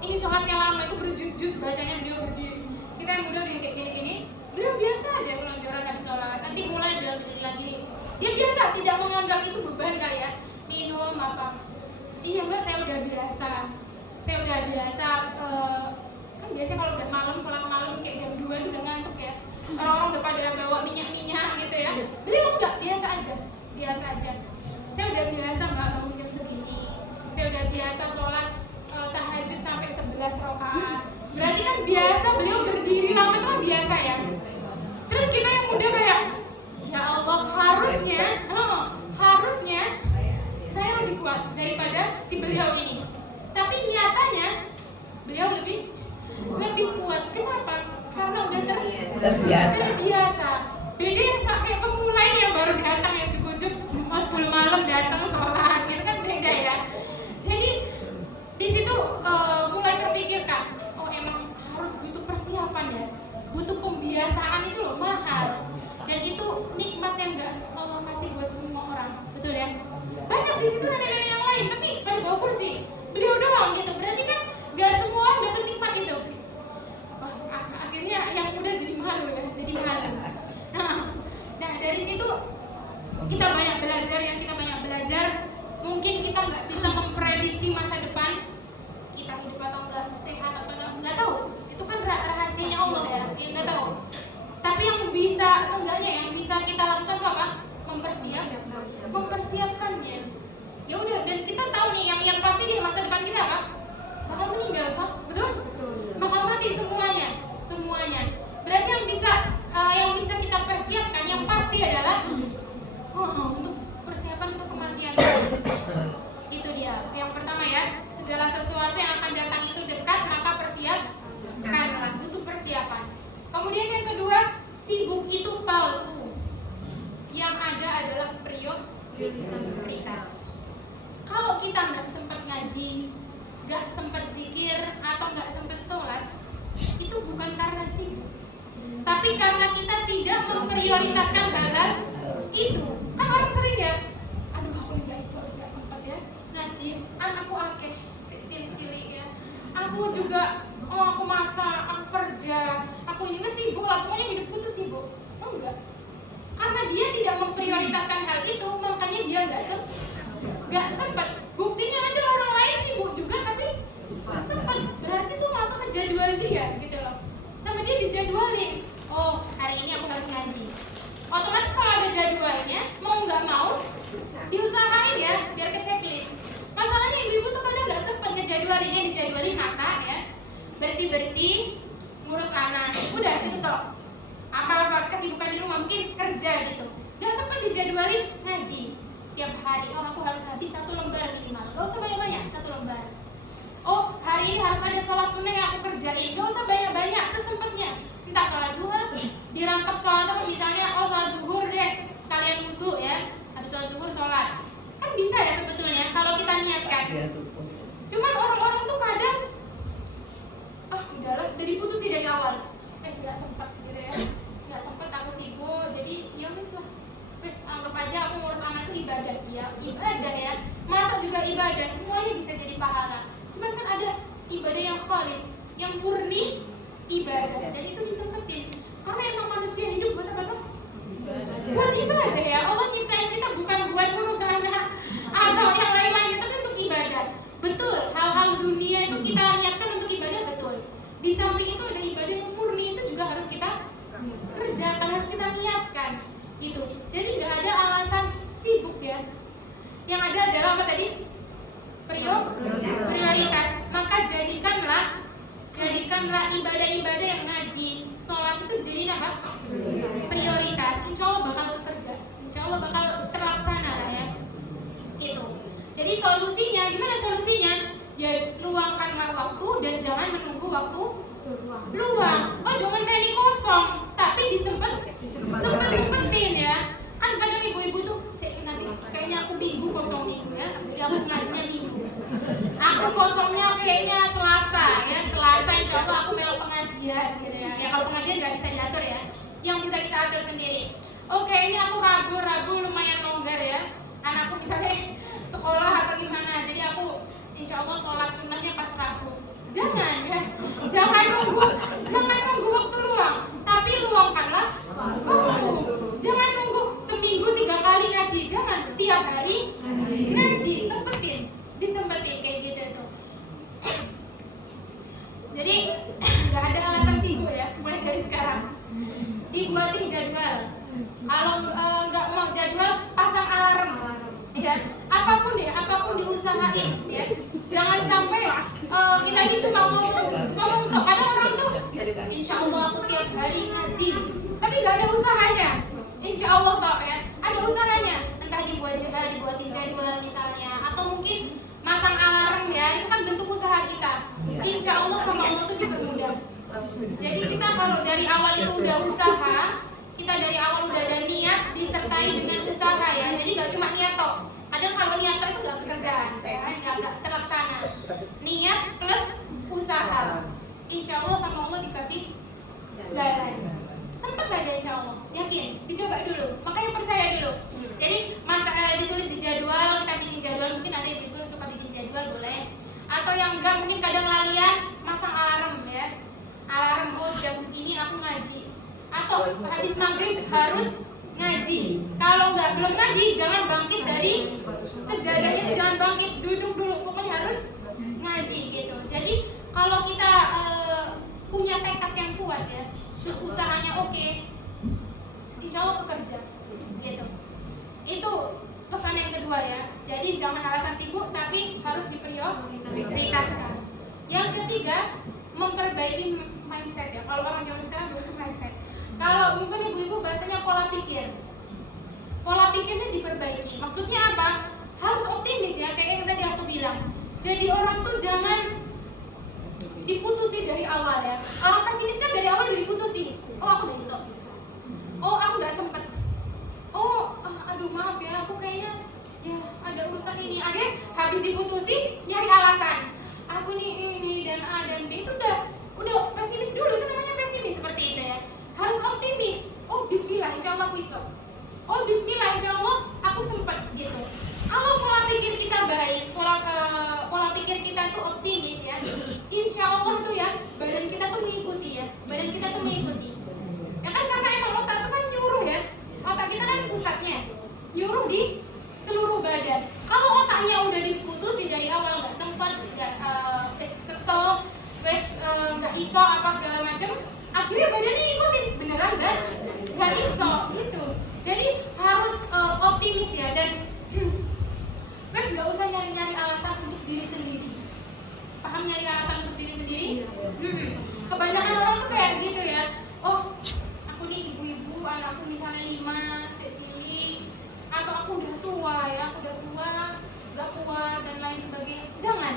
Ini sholatnya lama, itu berjus-jus bacanya beliau berdiri. Kita yang muda udah kayak gini-gini, beliau biasa aja selonjoran habis sholat. Nanti mulai beliau berdiri lagi. Dia biasa, tidak menganggap itu beban kali ya. Minum apa? Iya mbak, saya udah biasa. Kan biasanya kalau udah malam, sholat malam kayak jam 2 itu udah ngantuk ya. Orang-orang udah pada bawa minyak-minyak gitu ya. Beliau enggak, biasa aja. Saya udah biasa mbak bangun jam segini. Saya udah biasa sholat tahajud sampai 11 rakaat. Berarti kan biasa, beliau berdiri lama itu kan biasa ya. Terus kita yang muda kayak, ya Allah, harusnya saya lebih kuat daripada si beliau ini. Tapi nyatanya beliau lebih kuat. Kenapa? Karena udah terbiasa. Beda yang sampai pemula ini yang baru datang, yang cukup-cukup mau 10 malam datang sholat, itu kan beda ya. Jadi di situ mulai terpikir, kebiasaan itu loh mahal, dan itu nikmat yang nggak Allah kasih buat semua orang, betul ya? Banyak di situ nenek-nenek yang lain, tapi pada bawa kursi, beliau doang gitu. Berarti kan nggak semua orang dapat nikmat itu. Wah, akhirnya yang muda jadi malu ya, jadi malu. Nah dari situ kita banyak belajar, mungkin kita nggak bisa memprediksi masa depan kita hidup atau enggak, sehat atau nggak tahu, itu kan rahasianya Allah ya, yang nggak tahu. Tapi yang bisa, seenggaknya yang bisa kita lakukan itu apa? Mempersiapkannya. Ya udah, dan kita tahu nih yang pasti di masa depan kita apa? Bakal meninggal, betul? Bakal mati semuanya. Berarti yang bisa kita persiapkan yang pasti adalah untuk persiapan untuk kematian. Itu dia. Yang pertama ya, segala sesuatu yang akan datang itu dekat, maka persiapkanlah, butuh persiapan. Kemudian yang kedua, sibuk itu palsu. Yang ada adalah prioritas. Kalau kita nggak sempat ngaji, nggak sempat zikir, atau nggak sempat sholat, itu bukan karena sibuk, tapi karena kita tidak memprioritaskan hal-hal itu. Kan orang sering ya, aduh aku nggak sempat ya ngaji, anakku akeh cilik-cilik ya, aku juga aku masak, aku kerja, aku ini sibuk lah, pokoknya hidupku tuh sibuk. Enggak, karena dia tidak memprioritaskan hal itu, makanya dia nggak sempat. Buktinya ada orang lain sibuk juga tapi sempat, berarti tuh masuk ke jadwal dia gitu loh, sama dia dijadwalin. Oh, hari ini aku harus ngaji, otomatis kalau ada jadwalnya, mau nggak mau diusahain ya, biar ke checklist. Masalahnya ibu-ibu tuh kadang nggak sempat ngejadwalinnya, dijadwalin masak ya, bersih-bersih, ngurus anak, udah itu toh. Apa kesibukan di rumah, mungkin kerja gitu, nggak sempat dijadwalin ngaji tiap hari. Oh, aku harus habis 1 lembar minimal, nggak usah banyak-banyak, 1 lembar. Oh, hari ini harus ada sholat sunnah yang aku kerjain, nggak usah banyak-banyak, sesempatnya. Entah sholat duha, dirangkap sholat apa, misalnya oh sholat zuhur deh, sekalian wudhu ya, habis sholat zuhur sholat, kan bisa ya sebetulnya kalau kita niatkan. Cuman orang-orang tuh kadang udah diputusin dari awal, nggak sempat gitu ya, nggak sempat, aku sibuk, jadi ya wis lah, wis anggap aja aku ngurus anak itu ibadah. Ya ibadah ya, masak juga ibadah, semuanya bisa jadi pahala. Cuman kan ada ibadah yang khalis, yang murni ibadah, dan itu disempetin. Karena emang manusia hidup buat apa tuh? Buat ibadah ya. Allah nyiptain kita bukan buat ngurus anak atau yang lain-lainnya, tapi untuk ibadah. Betul, hal-hal dunia itu kita niatkan untuk ibadah, betul. Di samping itu ada ibadah yang murni, itu juga harus kita kerjakan, harus kita niatkan gitu. Jadi nggak ada alasan sibuk ya. Yang ada adalah apa tadi? Prioritas. Maka jadikanlah ibadah-ibadah yang ngaji, sholat itu dijadiin apa? Prioritas. Insya Allah bakal bekerja, insya Allah bakal terlaksana lah ya. Itu. Jadi solusinya, gimana solusinya? Ya luangkanlah waktu dan jangan menunggu waktu luang. Oh, jangan kayak ini kosong, tapi sempetin ya. Kan kadang ibu-ibu tuh nanti kayaknya aku minggu kosong minggu ya, jadi aku ngajinya minggu. Aku kosongnya kayaknya Selasa ya, Selasa insya Allah aku melok pengajian gitu ya. Ya kalau pengajian nggak bisa diatur ya, yang bisa kita atur sendiri. Oh kayaknya aku Rabu lumayan longgar ya, anakku misalnya sekolah atau gimana, jadi aku insya Allah sholat sunnahnya pas Rabu. Jangan ya, jangan nunggu waktu luang, tapi luangkanlah waktu. Jangan nunggu seminggu 3 kali ngaji, jangan tiap hari ngaji, disempetin kayak gitu itu. Jadi nggak ada alasan sibuk ya, mulai dari sekarang. Dibuatin jadwal. Kalau nggak mau jadwal, pasang alarm. Ya, apapun diusahain ya. Jangan sampai kita ini cuma ngomong toh. Kadang orang tuh, insya Allah aku tiap hari ngaji, tapi nggak ada usahanya. Insya Allah toh ya, ada usahanya. Entah dibuatin jadwal misalnya, atau mungkin masang alarm ya, itu kan bentuk usaha kita. Insya Allah sama Allah tuh dipermudah. Jadi kita kalau dari awal itu udah usaha, kita dari awal udah ada niat disertai dengan usaha ya. Jadi nggak cuma niat toh. Kadang kalau niat itu nggak bekerja, ya, nggak terlaksana. Niat plus usaha, insya Allah sama Allah dikasih jalan. insya Allah. Yakin, dicoba dulu. Makanya percaya dulu. Jadi ditulis di jadwal, kita bikin jadwal. Mungkin ada ibu yang suka bikin jadwal, boleh. Atau yang enggak, mungkin kadang lalian, masang alarm ya. Alarm, oh jam segini aku ngaji. Atau habis maghrib harus ngaji. Kalau enggak belum ngaji, jangan bangkit dari sejadahnya itu, jangan bangkit, duduk dulu. Pokoknya harus ngaji gitu. Jadi kalau kita punya tekad yang kuat ya, terus usahanya oke, insya Allah bekerja gitu. Itu pesan yang kedua ya. Jadi jangan alasan sibuk, tapi harus diprioritaskan. Yang ketiga, memperbaiki mindset ya. Kalau orang zaman sekarang bukan mindset. Kalau mungkin ibu-ibu bahasanya pola pikir. Pola pikirnya diperbaiki. Maksudnya apa? Harus optimis ya, kayak yang tadi aku bilang. Jadi orang tuh jangan diputusi dari awal ya. Orang pesimis kan dari awal udah diputusi. Oh aku besok. Oh aku nggak sempet. Oh aduh maaf ya, aku kayaknya ya ada urusan ini. Akhirnya habis diputusi nyari alasan. Aku ini dan A dan B itu udah pesimis dulu, itu namanya pesimis seperti itu ya. Harus optimis. Oh Bismillah, insya Allah aku isok. Oh Bismillah, insya Allah aku sempet gitu. Kalau pola pikir kita baik, pola pikir kita itu optimis ya, insya Allah tuh ya badan kita tuh mengikuti ya, badan kita tuh mengikuti. Ya kan karena emang otak itu kan nyuruh ya, otak kita kan pusatnya, nyuruh di seluruh badan. Kalau otaknya udah diputusin dari awal, nggak sempat, nggak kesel, nggak iso apa segala macem, akhirnya badannya ikutin, beneran nggak iso gitu. Jadi harus optimis ya, dan wes nggak usah nyari-nyari alasan untuk diri sendiri. Paham nyari alasan untuk diri sendiri? Kebanyakan orang tuh kayak gitu ya. Oh, aku nih ibu-ibu, anakku misalnya 5, secili, atau aku udah tua ya, gak kuat dan lain sebagainya. Jangan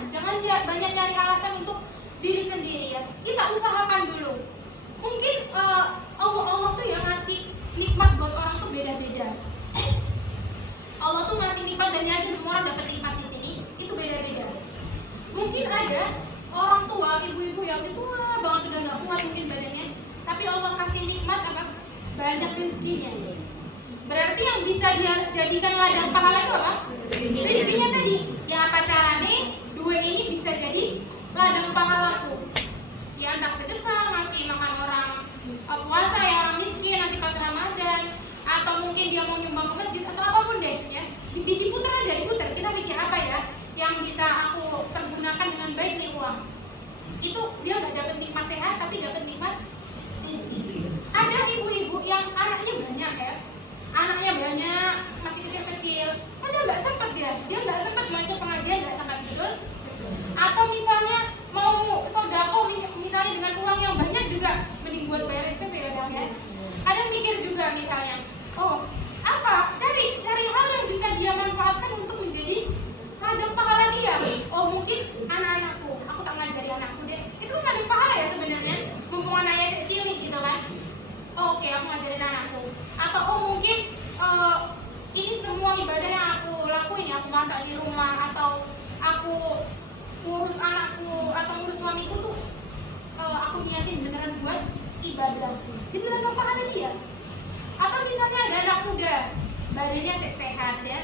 banyak nyari alasan untuk diri sendiri ya. Kita usahakan dulu. Mungkin Allah tuh yang ngasih nikmat buat orang tuh beda-beda. Allah tuh ngasih nikmat dan yakin semua orang dapat nikmat di sini, itu beda-beda. Mungkin ada orang tua, ibu-ibu yang tua banget udah nggak kuat mungkin badannya, tapi Allah kasih nikmat apa? Banyak rezekinya. Berarti yang bisa dia jadikan ladang pahala itu apa? Rezekinya tadi. Ya apa caranya? Dua ini bisa jadi ladang pahalaku. Ya entah sedekah, ngasih makan orang puasa ya, orang miskin nanti pas Ramadan, atau mungkin dia mau nyumbang ke masjid atau apapun deh ya. Diputer aja, diputer. Kita pikir apa ya yang bisa aku pergunakan dengan baik nih uang. Itu dia nggak dapat nikmat sehat tapi dapat nikmat miskin. Ada ibu-ibu yang anaknya banyak ya. Anaknya banyak, masih kecil-kecil. Kan dia nggak sempat dia nggak sempat mau ikut pengajian, nggak sempat betul. Atau misalnya mau sodako misalnya dengan uang yang banyak juga mending buat bayar SPP ya dong ya. Ada yang mikir juga misalnya, oh apa cari hal yang bisa dia manfaatkan untuk menjadi ladang pahala dia. Oh mungkin anak-anakku, aku tak ngajari anakku deh. Itu kan ladang pahala ya sebenarnya. Mumpung anaknya cilik gitu kan. Oh, oke, aku ngajarin anakku. Atau oh mungkin ini semua ibadah yang aku lakuin ya, aku masak di rumah atau aku ngurus anakku atau ngurus suamiku tuh aku niatin beneran buat ibadah. Jadi ladang pahala dia. Atau misalnya ada anak muda, badannya sehat ya,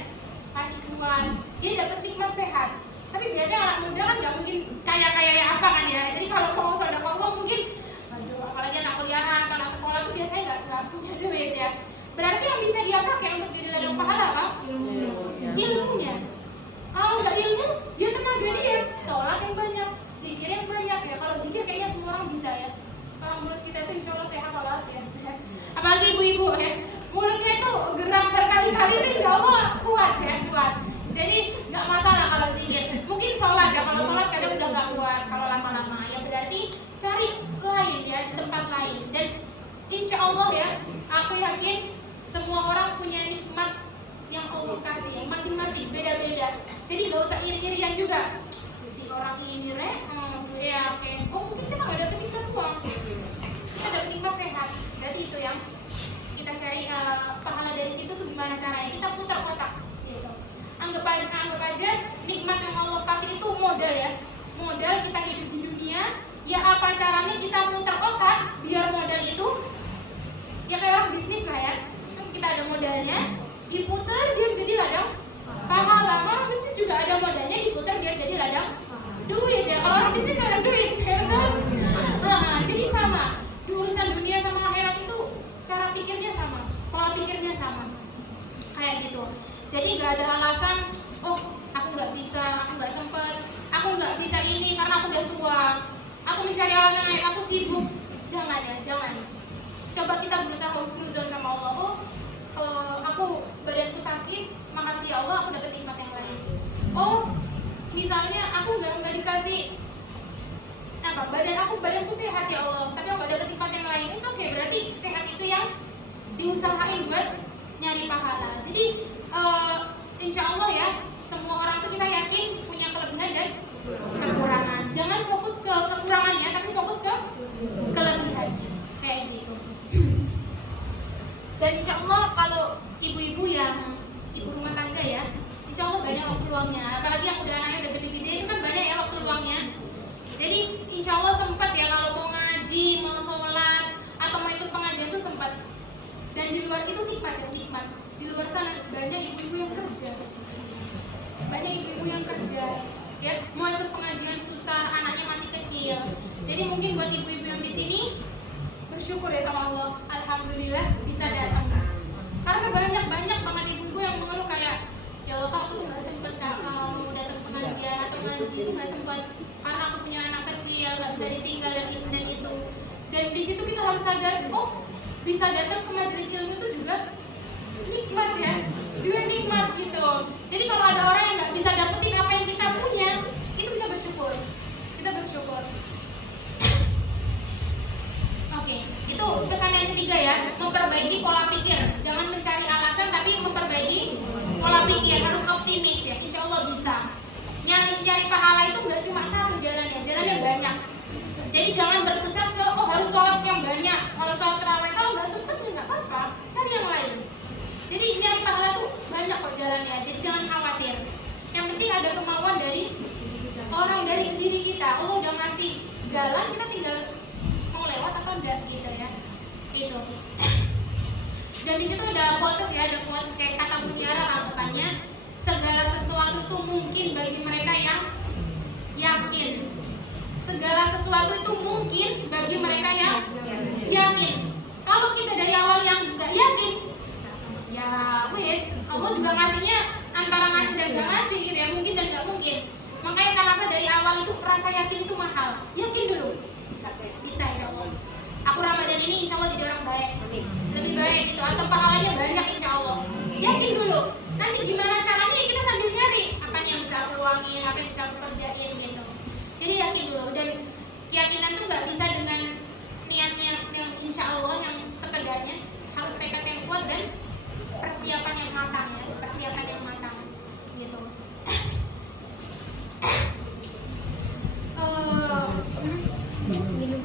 masih kuat, dia dapat nikmat sehat. Tapi biasanya anak muda kan nggak mungkin kaya apa kan ya. Jadi kalau mau sedekah uang mungkin, aduh, apalagi anak kuliahan atau anak sekolah tuh biasanya nggak punya duit ya. Berarti yang bisa dia pakai untuk jadi ladang pahala apa? Ilmunya. Kalau nggak ilmu, dia tenaga dia, sholat yang banyak, zikir yang banyak ya. Kalau zikir kayaknya semua orang bisa ya. Orang mulut kita itu insya Allah sehat walafiat ya. Apalagi ibu-ibu ya, mulutnya itu gerak berkali-kali itu insya Allah kuat ya, kuat. Jadi nggak masalah kalau zikir. Mungkin sholat ya, kalau sholat kadang udah nggak kuat kalau lama-lama. Ya berarti cari lain ya, di tempat lain. Dan insya Allah ya, aku yakin semua orang punya nikmat yang Allah kasih, masing-masing beda-beda. Jadi nggak usah iri-irian juga. Si orang ini ya oke. Oh mungkin kita nggak dapet nikmat uang, kita dapet nikmat sehat. Berarti itu yang kita cari pahala dari situ tuh gimana caranya? Kita putar otak. Gitu. Anggap aja nikmat yang Allah kasih itu modal ya. Modal kita hidup di dunia. Ya apa caranya kita putar otak biar modal itu ya kayak orang bisnis. kayak gitu. Jadi nggak ada alasan, oh aku nggak bisa, aku nggak sempet, aku nggak bisa ini karena aku udah tua, aku mencari alasan lain, aku sibuk. Jangan ya, jangan. Coba kita berusaha husnuzon sama Allah. Oh, aku badanku sakit, makasih ya Allah, aku dapat nikmat yang lain. Oh, misalnya aku nggak dikasih apa, badanku sehat ya Allah, tapi aku dapat nikmat yang lain. It's okay, berarti sehat itu yang diusahain buat nyari pahala. Jadi insya Allah ya, semua orang itu kita yakin punya kelebihan dan kekurangan. Jangan fokus ke kekurangannya, tapi fokus ke kelebihannya, kayak gitu. Dan insya Allah kalau ibu-ibu yang ibu rumah tangga ya, insya Allah banyak waktu luangnya. Apalagi yang udah anaknya udah gede-gede itu kan banyak ya waktu luangnya. Jadi insya Allah sempat ya kalau mau ngaji, mau sholat, atau mau ikut pengajian itu sempat. Dan di luar itu nikmat ya, nikmat. Di luar sana banyak ibu-ibu yang kerja, ya mau ikut pengajian susah, anaknya masih kecil. Jadi mungkin buat ibu-ibu yang di sini bersyukur ya sama Allah, alhamdulillah bisa datang. Karena banyak banget ibu-ibu yang mengeluh kayak, ya Allah Kak, aku tuh nggak sempet mau datang pengajian atau ngaji itu nggak sempet karena aku punya anak kecil, nggak bisa ditinggal dan ini dan itu. Dan di situ kita harus sadar, oh bisa datang ke majelis ilmu itu juga nikmat ya, juga nikmat gitu. Jadi kalau ada orang yang nggak bisa dapetin apa yang kita punya, itu kita bersyukur. Oke, itu pesan yang ketiga ya, memperbaiki pola pikir. Jangan mencari alasan, tapi memperbaiki pola pikir. Harus optimis ya, insya Allah bisa. Nyari pahala itu nggak cuma satu jalannya banyak. Jadi jangan berpusat ke, oh harus sholat yang banyak, kalau sholat tarawih, kalau nggak sempet ya nggak apa-apa, cari yang lain. Jadi nyari pahala tuh banyak kok jalannya, jadi jangan khawatir. Yang penting ada kemauan dari orang, dari diri kita. Allah udah ngasih jalan, kita tinggal mau lewat atau enggak gitu ya. Itu. Dan di situ ada quotes ya, ada quotes kayak kata mutiara anggapannya, segala sesuatu itu mungkin bagi mereka yang yakin. Segala sesuatu itu mungkin bagi mereka yang yakin. Kalau kita dari awal yang nggak yakin, ya wes, Allah juga ngasihnya antara ngasih dan gak ngasih gitu ya, mungkin dan gak mungkin. Makanya kenapa dari awal itu rasa yakin itu mahal. Yakin dulu, bisa insya Allah. Aku Ramadan ini insya Allah jadi orang baik, lebih baik gitu, atau pahalanya banyak insya Allah. Yakin dulu, nanti gimana caranya ya kita sambil nyari apa yang bisa aku luangin, apa yang bisa aku kerjain gitu. Jadi yakin dulu, dan keyakinan tuh nggak bisa dengan niatnya yang insya Allah yang sekedarnya, harus tekad yang kuat dan persiapan yang matang ya, persiapan yang matang gitu.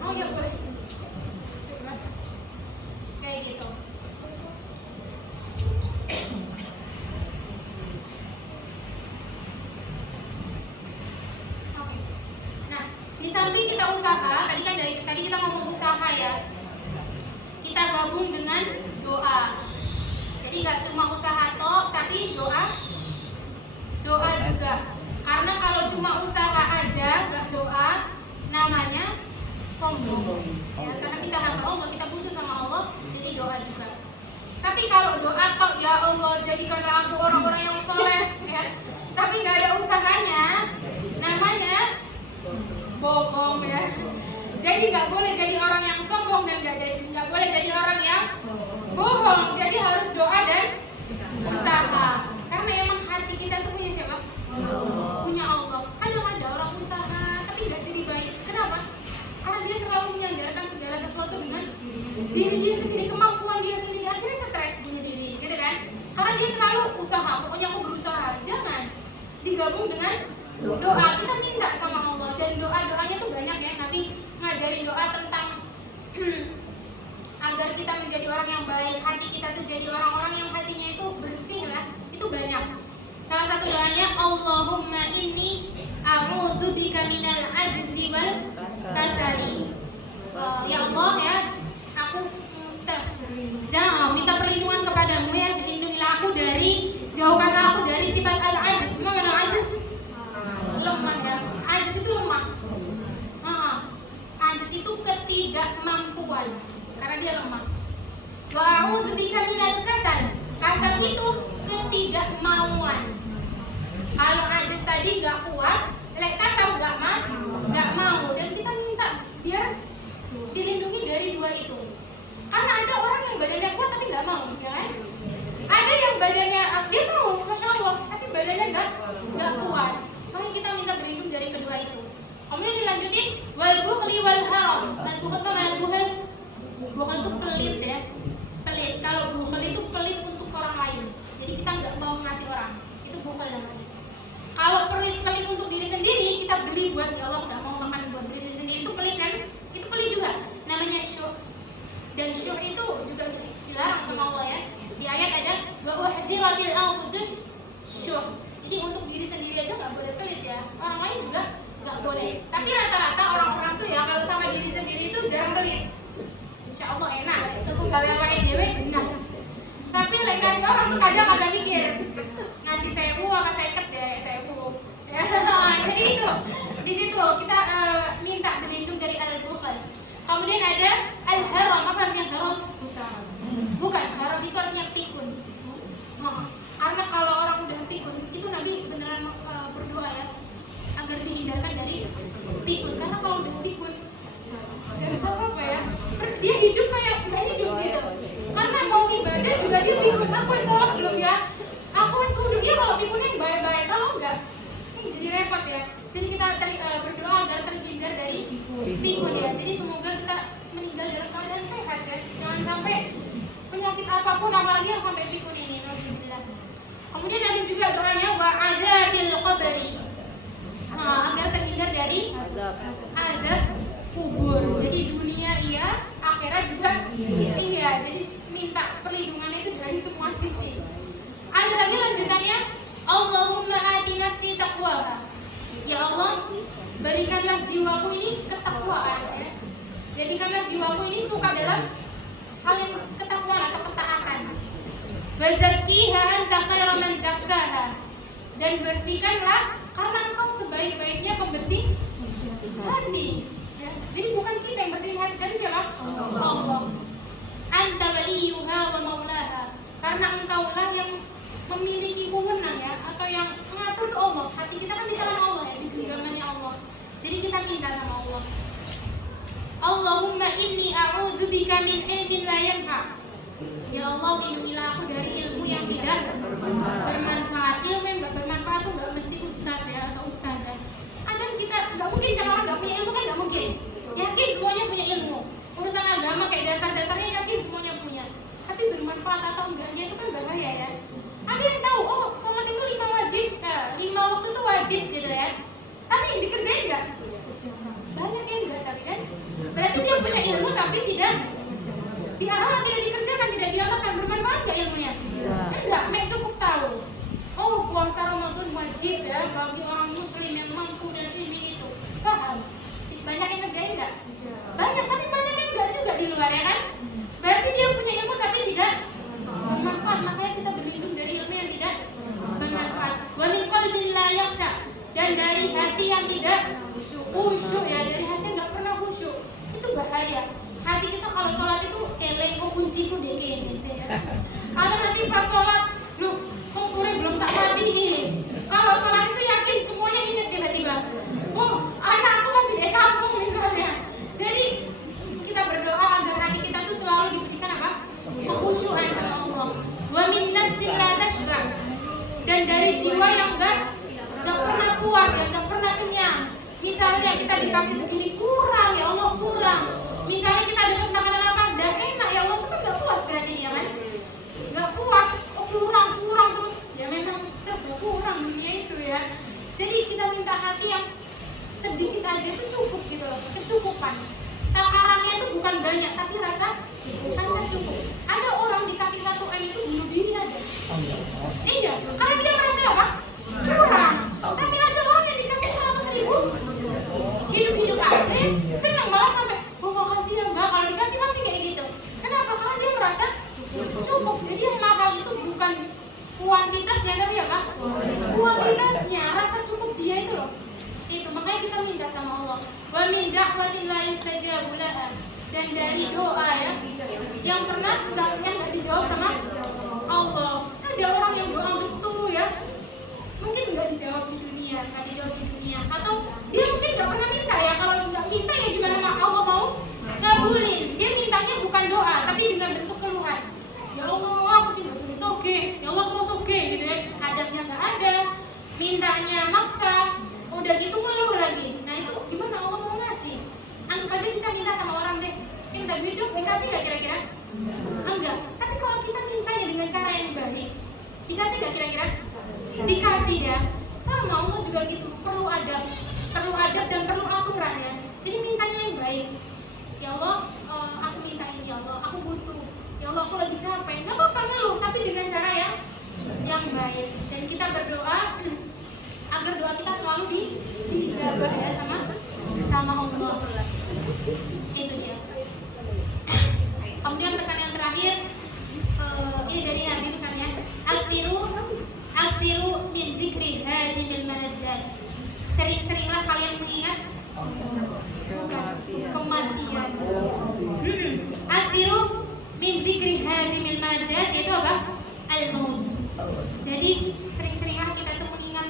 Oh ya boleh, kayak gitu. Oke. Nah, di samping kita usaha, tadi kita ngomong usaha ya, kita gabung dengan doa. Jadi nggak cuma usaha toh, tapi doa juga. Karena kalau cuma usaha aja nggak doa, namanya sombong. Ya, karena kita hamba Allah, kita butuh sama Allah, jadi doa juga. Tapi kalau doa toh, ya Allah jadikanlah aku orang-orang yang soleh, ya. Tapi nggak ada usahanya, namanya bohong ya. Jadi nggak boleh jadi orang yang sombong dan nggak boleh jadi orang yang bohong. Jadi harus doa dan usaha. Karena emang hati kita tuh punya siapa? Punya Allah. Kadang ada orang usaha tapi nggak jadi baik. Kenapa? Karena dia terlalu menyandarkan segala sesuatu dengan diri dia sendiri, kemampuan dia sendiri. Akhirnya stres bunuh diri, gitu kan? Karena dia terlalu usaha. Pokoknya aku berusaha. Jangan digabung dengan doa. Kita minta sama Allah, dan doanya tuh banyak ya. Nabi ngajarin doa tentang agar kita menjadi orang yang baik, hati kita tuh jadi orang-orang yang hatinya itu bersih lah. Itu banyak. Salah satu doanya, Allahumma inni a'udzubika minal ajzi wal kasali. Ya Allah ya, aku minta perlindungan kepadamu ya, lindungilah aku jauhkanlah aku dari sifat al-ajz. Memang al-ajz lemah ya. Ajz itu lemah. Ajz itu ketidakmampuan, karena dia lemah. Wa a'udzubika minal kasal. Kasal itu ketidakmauan. Kalau ajaz tadi nggak kuat, lek kasar nggak mau, dan kita minta biar dilindungi dari dua itu. Karena ada orang yang badannya kuat tapi nggak mau, ya kan? Ada yang badannya dia mau, masya Allah, tapi badannya nggak kuat. Makanya kita minta berlindung dari kedua itu. Kemudian dilanjutin wal bukhli wal haram. Al bukhl apa? Al bukhl. Bukhl itu pelit ya, pelit. Kalau bukhl itu pelit untuk orang lain. Jadi kita nggak mau ngasih orang, itu bukhl namanya. Kalau pelit untuk diri sendiri, kita beli buat ya Allah, nggak mau makan buat diri sendiri, itu pelit kan? Itu pelit juga. Namanya syuh. Dan syuh itu juga dilarang sama Allah ya. Di ayat ada wa uhdhiratil anfusus syuh. Jadi untuk diri sendiri aja nggak boleh pelit ya. Orang lain juga nggak boleh. Tapi rata-rata orang-orang tuh ya kalau sama diri sendiri itu jarang pelit. Insya Allah enak. Itu gawe awake dhewe genah. Tapi lek ngasih orang tuh kadang agak mikir ngasih 1000 apa 50 ya 1000. Ya, jadi itu di situ kita minta berlindung dari al-bukhl. Kemudian ada al-haram. Apa artinya haram? Bukan, haram itu artinya pikun. Karena kalau orang udah pikun, itu Nabi beneran berdoa ya agar dihindarkan dari pikun. Karena kalau udah pikun, gak bisa apa ya. Dia hidup kayak nggak hidup gitu. Karena mau ibadah juga dia pikun. Aku sholat belum ya? Aku wudhu ya kalau pikunnya baik-baik. Kalau enggak, ini jadi repot ya. Jadi kita berdoa agar terhindar dari pikun ya. Jadi semoga kita meninggal dalam keadaan sehat ya. Jangan sampai penyakit apapun, apalagi yang sampai pikun ini. Alhamdulillah. Kemudian ada juga doanya wa adzabil qabri. Agar terhindar dari azab kubur. Jadi dunia iya, akhirat juga iya. Jadi minta perlindungannya itu dari semua sisi. Ada lagi lanjutannya, Allahumma ati nafsi taqwaha. Ya Allah, berikanlah jiwaku ini ketakwaan ya. Jadikanlah jiwaku ini suka dalam hal yang ketakwaan atau ketaatan. Wa zakkiha anta khairu man zakkaha. Dan bersihkanlah karena engkau sebaik-baiknya pembersih hati. Ya. Jadi bukan kita yang bersihin hati, jadi siapa? Allah. Anta waliyuha wa maulaha. Karena engkaulah yang memiliki wewenang ya, atau yang mengatur ke Allah. Hati kita kan di tangan Allah ya, di genggamannya Allah. Jadi kita minta sama Allah. Allahumma inni a'udzubika min ilmin la yanfa. Ya Allah, lindungilah aku dari ilmu yang tidak bermanfaat. Ilmu yang nggak bermanfaat itu nggak mesti ustaz ya atau ustazah. Kadang kita nggak mungkin kan orang nggak punya ilmu, kan nggak mungkin. Yakin semuanya punya ilmu. Urusan agama kayak dasar-dasarnya yakin semuanya punya. Tapi bermanfaat atau enggaknya itu kan bahaya ya. Ada yang tahu, oh sholat itu 5 wajib, 5 waktu itu wajib gitu ya. Tapi yang dikerjain enggak? Banyak yang enggak, tapi kan berarti dia punya ilmu tapi tidak tidak dikerjakan, tidak diamalkan. Bermanfaat enggak ilmunya? Enggak, cukup tahu. Oh puasa Ramadan wajib ya bagi orang muslim yang mampu dan ini itu. Paham? Banyak yang ngerjain enggak? Banyak, tapi banyak yang enggak juga di luar ya kan? Berarti dia punya ilmu tapi tidak bermanfaat. Makanya kita berlindung dari ilmu yang tidak bermanfaat. Wa min qalbin la yakhsha. Dan dari hati yang tidak khusyuk ya, dari hati yang nggak pernah khusyuk. Itu bahaya. Hati kita kalau sholat itu keleng, oh kunciku deh kayaknya saya. Atau nanti pas sholat, loh kompornya belum tak matiin. Kalau sholat itu yakin semuanya ingat tiba-tiba. Oh anakku masih di kampung misalnya. Jadi kita berdoa agar hati kita tuh selalu diberikan apa? Kekhusyukan sama Allah. Wa min nafsin la tashba. Dan dari jiwa yang enggak pernah puas, enggak pernah kenyang. Misalnya kita dikasih segini kurang, ya Allah kurang. Misalnya kita dapat makanan apa, enggak enak, ya Allah itu kan enggak puas berarti ya kan? Enggak puas, oh kurang terus. Ya memang serba kurang dunia itu ya. Jadi kita minta hati yang sedikit aja itu cukup gitu loh, kecukupan. Takarannya itu bukan banyak, tapi rasa cukup. Ada orang dikasih 1 M itu bunuh diri ada. Iya, karena dia merasa apa? Kurang. Tapi ada orang yang dikasih 100.000 hidup aja, senang malah sampai, oh makasih ya Mbak, kalau dikasih pasti kayak gitu. Kenapa? Karena dia merasa cukup. Jadi yang mahal itu bukan kuantitasnya, tapi apa? Kualitasnya, rasa cukup dia itu loh. Itu makanya kita minta sama Allah. Wa min da'watin la yustajabu laha. Dan dari doa ya yang pernah enggak dijawab sama Allah. Ada orang yang doa nggak dijawab di dunia, atau dia mungkin nggak pernah minta ya. Kalau nggak minta ya gimana Allah mau ngabulin? Dia mintanya bukan doa, tapi dengan bentuk keluhan. Ya Allah, aku tinggal jadi soge. Ya Allah, aku mau soge gitu ya. Adabnya nggak ada, mintanya maksa, udah gitu ngeluh lagi. Nah itu gimana Allah mau ngasih? Anggap aja kita minta sama orang deh, minta duit dong, dikasih nggak kira-kira? Enggak. Tapi kalau kita mintanya dengan cara yang baik, dikasih nggak kira-kira? Dikasih ya. Sama Allah juga gitu, perlu adab dan perlu aturan ya. Jadi mintanya yang baik. Ya Allah, aku minta ini ya Allah, aku butuh. Ya Allah, aku lagi capek. Nggak apa-apa ngeluh, tapi dengan cara yang baik. Dan kita berdoa agar doa kita selalu diijabah ya sama Allah. Itu dia. Kemudian pesan yang terakhir, ini dari Nabi misalnya, aktiru min dzikri hadhil manadat. Sering-seringlah kalian mengingat kematian. Aktiru min dzikri hadhil manadat, yaitu apa? Al-maut. Jadi sering-seringlah kita itu mengingat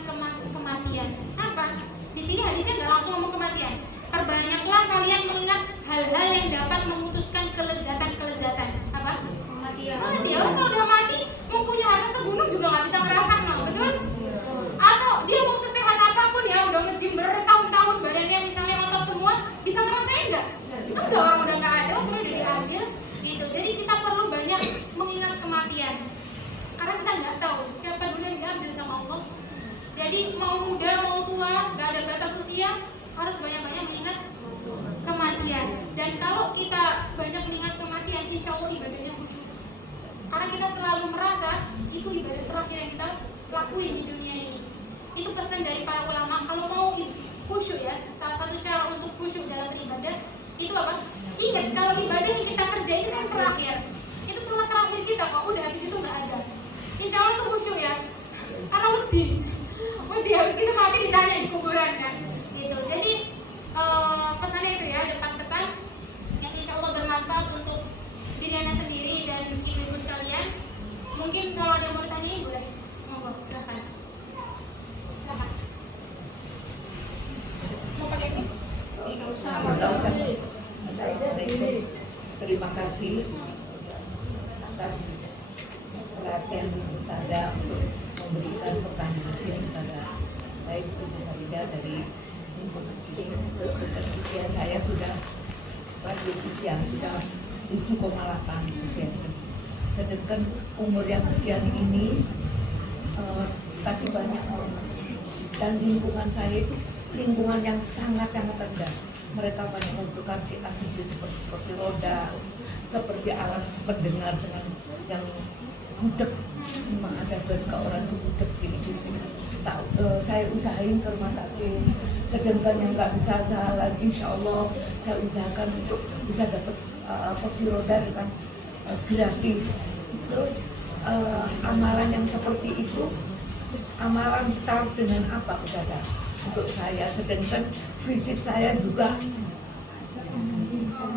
kematian. Apa? Di sini hadisnya nggak langsung ngomong kematian. Perbanyaklah kalian mengingat hal-hal yang dapat memutuskan kelezatan. Apa? Kematian. Mati. Orang kalau udah mati, mau punya harta segunung juga nggak bisa merasakan, betul? Atau dia mau sesehat apapun ya, udah nge-gym bertahun-tahun, badannya misalnya otot semua, bisa merasain nggak? Enggak, orang udah nggak ada, udah diambil, gitu. Jadi kita perlu banyak mengingat kematian, karena kita nggak tahu siapa dulu yang diambil sama Allah. Jadi mau muda mau tua, nggak ada batas usia, harus banyak-banyak mengingat kematian. Dan kalau kita banyak mengingat kematian, insya Allah ibadahnya khusyuk. Karena kita selalu merasa itu ibadah terakhir yang kita lakuin di dunia ini. Itu pesan dari para ulama. Kalau mau khusyuk ya, salah satu syarat untuk khusyuk dalam beribadah itu apa? Ingat kalau ibadah yang kita kerjain itu yang terakhir. Itu semua terakhir kita kok. Udah habis itu nggak ada. Insya Allah itu khusyuk ya. Karena wedi habis kita mati ditanya di kuburan kan. Gitu. Jadi pesannya itu ya, depan pesan yang insya Allah bermanfaat untuk diri anda sendiri dan ibu-ibu sekalian. Mungkin kalau ada yang mau ditanyain boleh, monggo silakan. Mau pakai mic? Tidak usah. Terima kasih atas perhatian Ustazah untuk memberikan pertanyaan kepada saya Farida dari usia saya sudah lanjut usia sudah 7,8 usia sedangkan umur yang sekian ini tapi banyak orang dan lingkungan saya itu lingkungan yang sangat-sangat rendah. Mereka banyak membutuhkan seperti kursi roda, seperti alat pendengar dengan yang budek. Memang ada beberapa orang itu budek gini-gini. Saya usahain ke rumah sakit. Sedangkan yang nggak bisa jalan, insya Allah saya usahakan untuk bisa dapat kursi roda dengan gratis. Terus amalan yang seperti itu, amalan start dengan apa Ustazah? Untuk saya, sedangkan fisik saya juga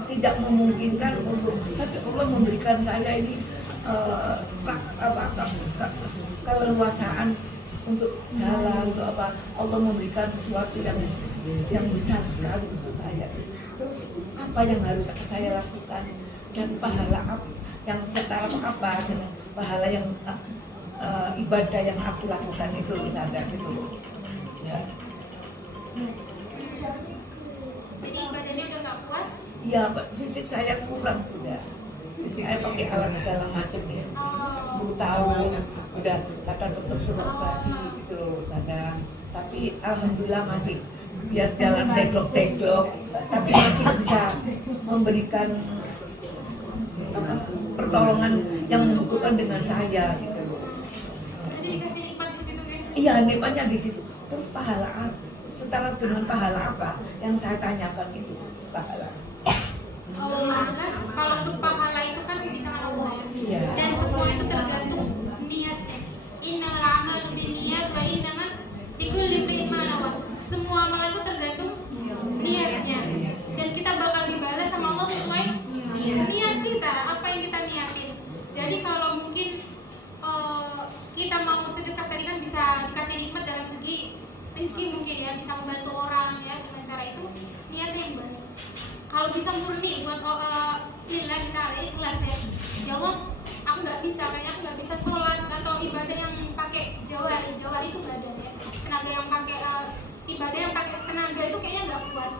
tidak memungkinkan untuk, tapi Allah memberikan saya ini keleluasaan untuk jalan, untuk apa? Allah memberikan sesuatu yang besar sekali untuk saya. Terus apa yang harus saya lakukan dan pahala yang setara apa dengan pahala yang ibadah yang aku lakukan itu misalnya gitu ya. Jadi ibadahnya udah nggak kuat. Iya, fisik saya kurang sudah. Fisik saya pakai alat segala macam ya. 10 tahun udah kata dokter suruh operasi gitu sadar. Tapi alhamdulillah masih biar jalan tegok-tegok, tapi masih bisa memberikan pertolongan yang membutuhkan dengan saya gitu. Berarti dikasih nikmat di situ kan? Iya, nikmatnya di situ. Terus pahala setara dengan pahala apa yang saya tanyakan itu pahala. Allah kan, kalau untuk pahala itu kan di tangan Allah ya. Iya. Dan semua itu tergantung niatnya. Innamal a'malu binniyat wa innamal likulli imri'in ma nawa. Semua amal itu tergantung niatnya. Dan kita bakal dibalas sama Allah sesuai niat kita, apa yang kita niatin. Jadi kalau mungkin kita mau sedekah tadi kan bisa dikasih nikmat dalam segi kalau bisa murni buat lillahi ta'ala ikhlas ya. Ya Allah, aku nggak bisa, kayaknya aku nggak bisa sholat atau ibadah yang pakai jawari itu badan ya. Tenaga yang pakai ibadah yang pakai tenaga itu kayaknya nggak kuat.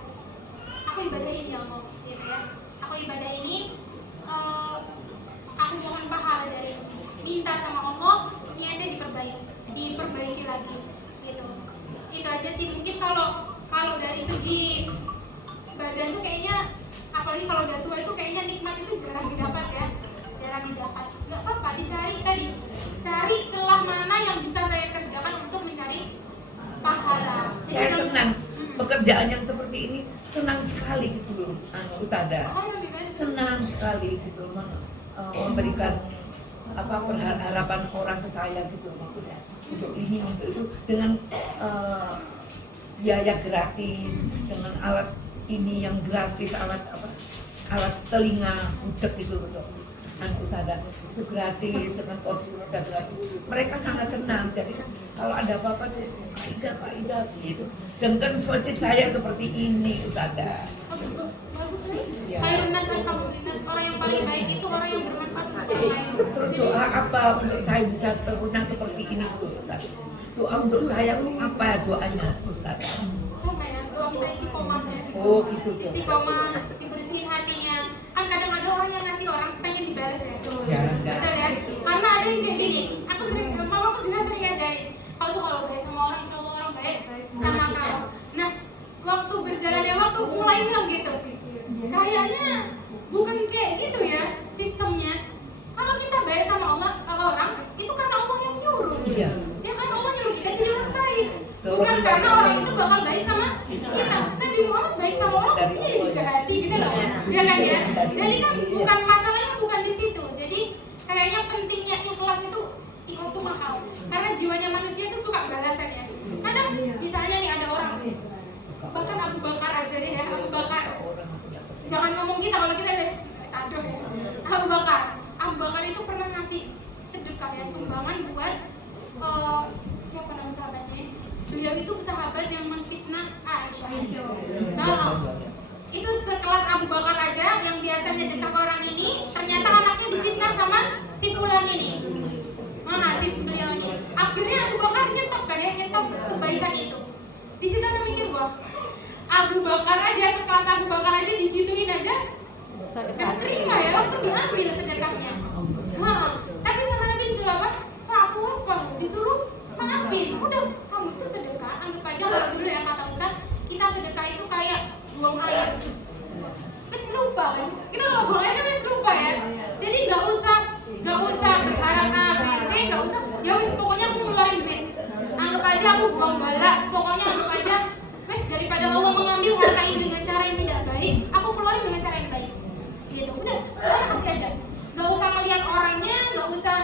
Aku ibadah ini ya Allah, gitu ya. Aku ibadah ini, aku mohon pahala dari minta sama Allah, niatnya diperbaiki lagi, gitu. Itu aja sih. Mungkin kalau dari segi badan tuh kayaknya, apalagi kalau udah tua itu kayaknya nikmat itu jarang didapat ya, jarang didapat. Nggak apa-apa, cari celah mana yang bisa saya kerjakan untuk mencari pahala. Saya senang pekerjaan yang seperti ini, senang sekali gitu loh, Ustazah. Senang sekali gitu memberikan harapan orang ke saya gitu maksudnya untuk ini untuk itu dengan biaya gratis, dengan alat ini yang gratis, alat telinga budek gitu untuk Ustazah itu gratis, dengan kursi roda gratis. Mereka sangat senang. Jadi kalau ada apa-apa tuh Pak Ida gitu. Jangan masjid saya seperti ini Ustazah. Bagus nih. Ya. Khairun nas alhamdulillah, orang yang paling baik itu orang yang bermanfaat untuk orang lain. Terus doa apa untuk saya bisa terus seperti ini Ustaz? Doa untuk saya apa doanya Ustaz? Sama ya, doa minta istiqomah ya. Oh gitu. Istiqomah, dibersihin hatinya. Kan kadang ada orang yang ngasih orang pengen dibalas ya. Ya. Betul ya. Karena ada yang kayak gini. Mamaku juga sering ngajarin. Kau tuh kalau baik sama orang, insya Allah orang baik sama kau. Nah, waktu berjalannya waktu mulai bilang gitu. Kayaknya bukan kayak gitu ya sistemnya. Kalau kita baik sama orang, itu karena Allah yang nyuruh. Iya. Ya kan Allah nyuruh kita jadi orang baik. Betul. Bukan karena orang itu bakal baik sama kita. Nabi Muhammad baik sama orang, buktinya jadi dijahati gitu loh. Ya kan ya. Jadi kan bukan masalahnya bukan di situ. Jadi kayaknya pentingnya ikhlas itu mahal. Karena jiwanya manusia itu suka balasannya. Kadang misalnya nih ada orang, bahkan Abu Bakar aja deh ya, Abu Bakar. Jangan ngomong kita kalau kita wes aduh ya. Abu Bakar itu pernah ngasih sedekah ya, sumbangan buat siapa nama sahabatnya? Beliau itu sahabat yang menfitnah Aisyah. Nah, itu sekelas Abu Bakar aja yang biasanya dekat orang ini, ternyata anaknya difitnah sama si fulan ini. Mana si beliau ini? Akhirnya Abu Bakar nyetop kan ya, nyetop kebaikan itu. Di situ ada mikir wah, Abu Bakar aja, sekelas Abu Bakar aja digituin aja gak terima ya, langsung diambil sedekahnya. Tapi sama Nabi disuruh apa? Fa'fu wasfahu, disuruh maafin. Udah, kamu itu sedekah, anggap aja kalau dulu ya kata Ustaz, kita sedekah itu kayak buang air. Wes lupa kan? Kita kalau buang air kan wes lupa ya. Jadi gak usah berharap A, B, C, gak usah. Ya wes pokoknya aku ngeluarin duit. Anggap aja aku buang bala, pokoknya anggap aja wes daripada Allah mengambil harta ini dengan cara yang tidak baik, aku keluarin dengan cara yang baik. Gitu, udah, pokoknya kasih aja. Gak usah ngeliat orangnya, gak usah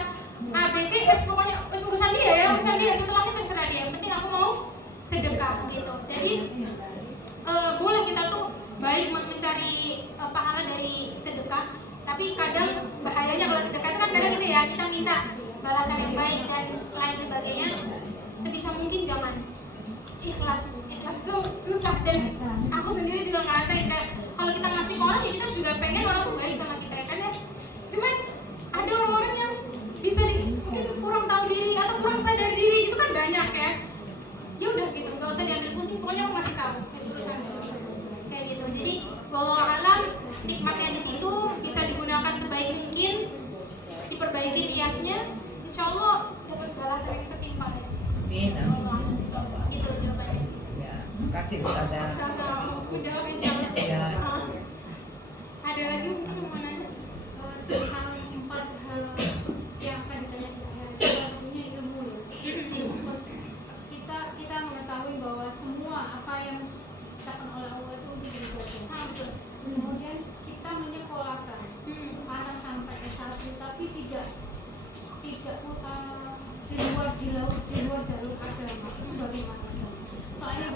A, B, C, wes pokoknya wes urusan dia ya, urusan dia. Setelahnya terserah dia. Yang penting aku mau sedekah gitu. Jadi boleh kita tuh baik mencari pahala dari sedekah, tapi kadang bahayanya kalau sedekah itu kan kadang gitu ya, kita minta balasan yang baik dan lain sebagainya. Sebisa mungkin jangan ikhlas tuh susah, dan aku sendiri juga ngerasain kayak kalau kita ngasih ke orang ya kita juga pengen orang tuh baik sama kita ya kan ya. Cuman ada orang-orang yang bisa mungkin kurang tahu diri atau kurang sadar diri, itu kan banyak ya. Ya udah gitu, nggak usah diambil pusing, pokoknya aku ngasih kamu kayak gitu. Jadi wallahu alam, nikmatnya di situ bisa digunakan sebaik mungkin, diperbaiki niatnya, insya Allah dapat balasan yang setimpal ya. Amin. Itu jawabannya. Ya, makasih Ustazah. Sama-sama mau jawab insya Allah. Ya. Ada lagi mungkin yang mau nanya? Tentang 4 hal yang akan ditanya di akhir, kita punya ilmu ya. Terus kita mengetahui bahwa semua apa yang diciptakan oleh Allah itu untuk beribadah. Kemudian kita menyekolahkan anak sampai S1 tapi tidak di luar jalur agama, itu bagaimana? Soalnya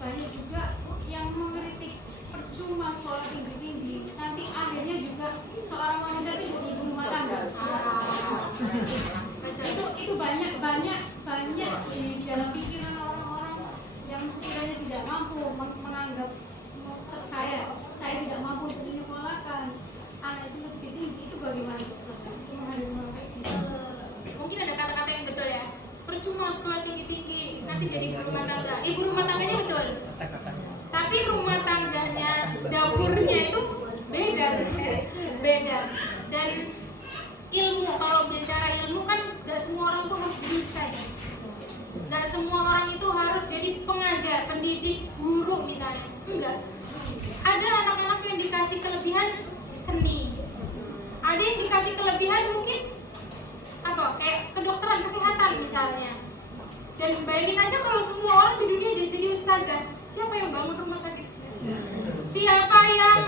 banyak juga yang mengkritik percuma sekolah tinggi nanti akhirnya juga seorang wanita itu ibu rumah tangga. Itu banyak di dalam pikiran orang-orang yang sekiranya tidak mampu menganggap saya pasti jadi ibu rumah tangga. Ibu rumah tangganya betul. Kata-katanya. Tapi rumah tangganya, dapurnya itu beda. Dan ilmu, kalau bicara ilmu kan gak semua orang tuh harus jadi ustaz. Gak semua orang itu harus jadi pengajar, pendidik, guru misalnya. Enggak. Ada anak-anak yang dikasih kelebihan seni. Ada yang dikasih kelebihan mungkin kayak kedokteran, kesehatan misalnya. Dan bayangin aja kalau semua orang di dunia dia jadi ustazah, siapa yang bangun rumah sakit? Siapa yang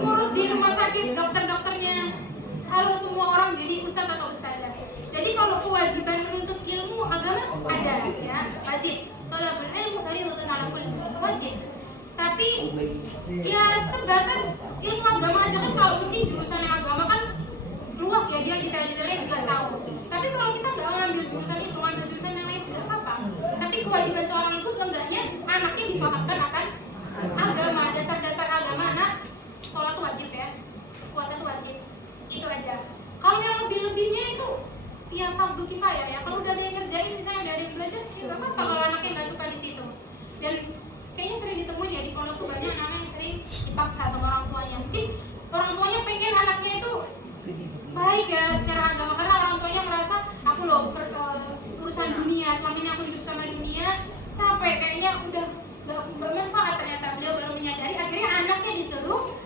ngurus di rumah sakit, dokter-dokternya? Kalau semua orang jadi ustaz atau ustazah. Jadi kalau kewajiban menuntut ilmu agama ada ya, wajib. Thalabul ilmu fardhatun 'ala kulli muslim, wajib. Tapi ya sebatas ilmu agama aja kan, kalau mungkin jurusan agama kan luas ya, dia detail-detailnya juga tahu. Tapi kalau kita nggak ngambil jurusan itu, ngambil jurusan yang lain nggak apa-apa. Tapi kewajiban seorang ibu seenggaknya anaknya dipahamkan akan agama, dasar-dasar agama. Anak sholat itu wajib ya, puasa itu wajib, itu aja. Kalau yang lebih-lebihnya itu ya fardu kifayah ya. Kalau udah ada yang ngerjain, misalnya udah ada yang belajar, ya nggak apa-apa kalau anaknya nggak suka di situ. Dan kayaknya sering ditemuin ya di pondok tuh, banyak anak yang sering dipaksa sama orang tuanya. Mungkin orang tuanya pengen anaknya itu baik ya secara agama, karena orang tuanya merasa aku loh urusan dunia, selama ini aku hidup sama dunia capek, kayaknya udah nggak manfaat. Ternyata beliau baru menyadari, akhirnya anaknya disuruh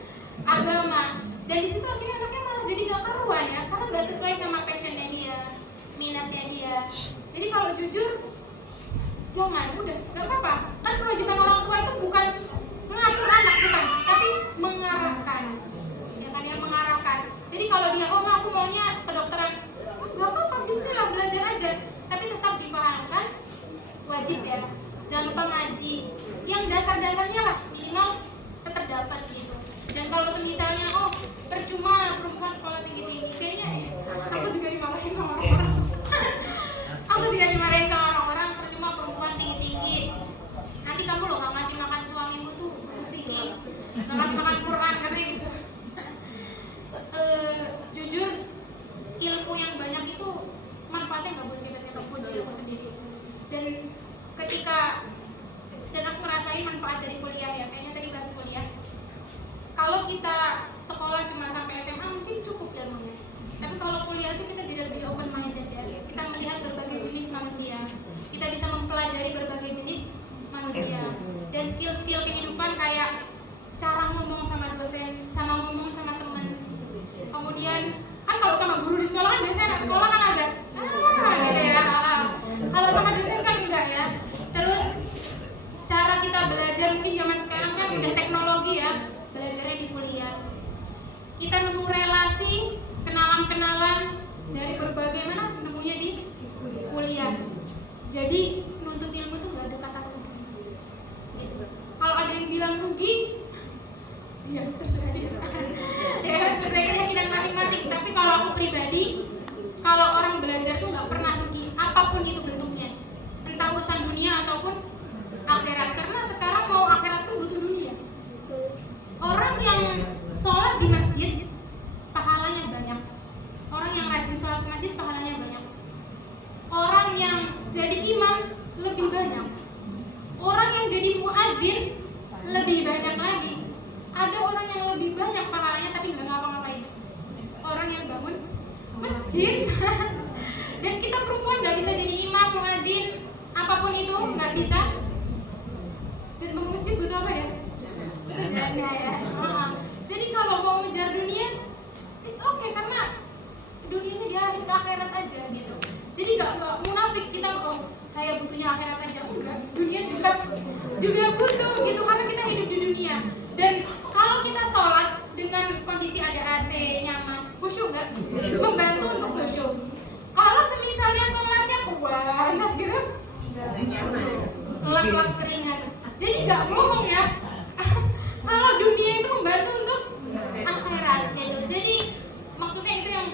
agama, dan di situ akhirnya anaknya malah jadi nggak karuan ya, karena nggak sesuai sama passionnya dia, minatnya dia. Jadi kalau jujur jangan, udah nggak apa-apa. Kan kewajiban orang tua itu bukan mengatur anak, bukan, tapi mengarahkan, ya kan, yang mengarahkan. Jadi kalau dia aku maunya kedokteran, nggak apa-apa, bismillah, belajar aja, tapi tetap dipahamkan wajib ya. Jangan lupa ngaji, yang dasar-dasarnya lah minimal tetap dapat gitu. Dan kalau semisalnya percuma perempuan sekolah tinggi-tinggi, kayaknya aku juga dimarahin sama orang-orang. Aku juga dimarahin sama orang-orang, percuma perempuan tinggi-tinggi. Nanti kamu loh nggak ngasih makan suamimu tuh, sedikit, nggak ngasih makan Quran, katanya gitu. Jujur, ilmu yang banyak itu manfaatnya nggak buat siapa-siapapun, dari aku sendiri. Dan aku ngerasain manfaat dari kuliah ya, kayaknya tadi bahas kuliah. Kalau kita sekolah cuma sampai SMA mungkin cukup ilmunya. Tapi kalau kuliah itu kita jadi lebih open minded ya. Kita melihat berbagai jenis manusia. Kita bisa mempelajari berbagai jenis manusia. Dan skill-skill kehidupan kayak cara ngomong sama dosen, sama ngomong sama teman. Kemudian kan kalau sama guru di sekolah kan biasanya anak sekolah kan agak gitu ya. Kalau sama dosen kan enggak ya. Terus cara kita belajar mungkin zaman sekarang kan udah teknologi ya, belajarnya di kuliah. Kita nemu relasi, kenalan-kenalan dari berbagai mana, nemunya di kuliah. Jadi menuntut ilmu itu nggak ada kata rugi. Gitu. Kalau ada yang bilang rugi, ya terserah dia. Ya sesuai keyakinan masing-masing. Tapi kalau aku pribadi, kalau orang belajar tuh nggak pernah rugi, apapun itu bentuknya, entah urusan dunia ataupun akhirat. Karena sekarang mau akhirat pun butuh dunia. Orang yang sholat di masjid pahalanya banyak. Orang yang rajin sholat di masjid pahalanya banyak. Orang yang jadi imam lebih banyak. Orang yang jadi muadzin lebih banyak lagi. Ada orang yang lebih banyak pahalanya tapi nggak ngapa-ngapain. Orang yang bangun masjid dan kita perempuan nggak bisa jadi imam, muadzin, apapun itu nggak bisa. Dan bangun masjid butuh apa ya? Dana ya. Jadi kalau mau ngejar dunia, it's okay, karena dunianya diarahin ke akhirat aja gitu. Jadi nggak munafik kita, saya butuhnya akhirat aja, enggak. Dunia juga butuh gitu, karena kita hidup di dunia. Dan kalau kita sholat dengan kondisi ada AC nyaman, khusyuk nggak? Membantu untuk khusyuk. Kalau semisalnya sholatnya panas gitu, lap-lap keringat. Jadi nggak bohong ya. Kalau dunia itu membantu untuk akhirat gitu. Jadi maksudnya itu yang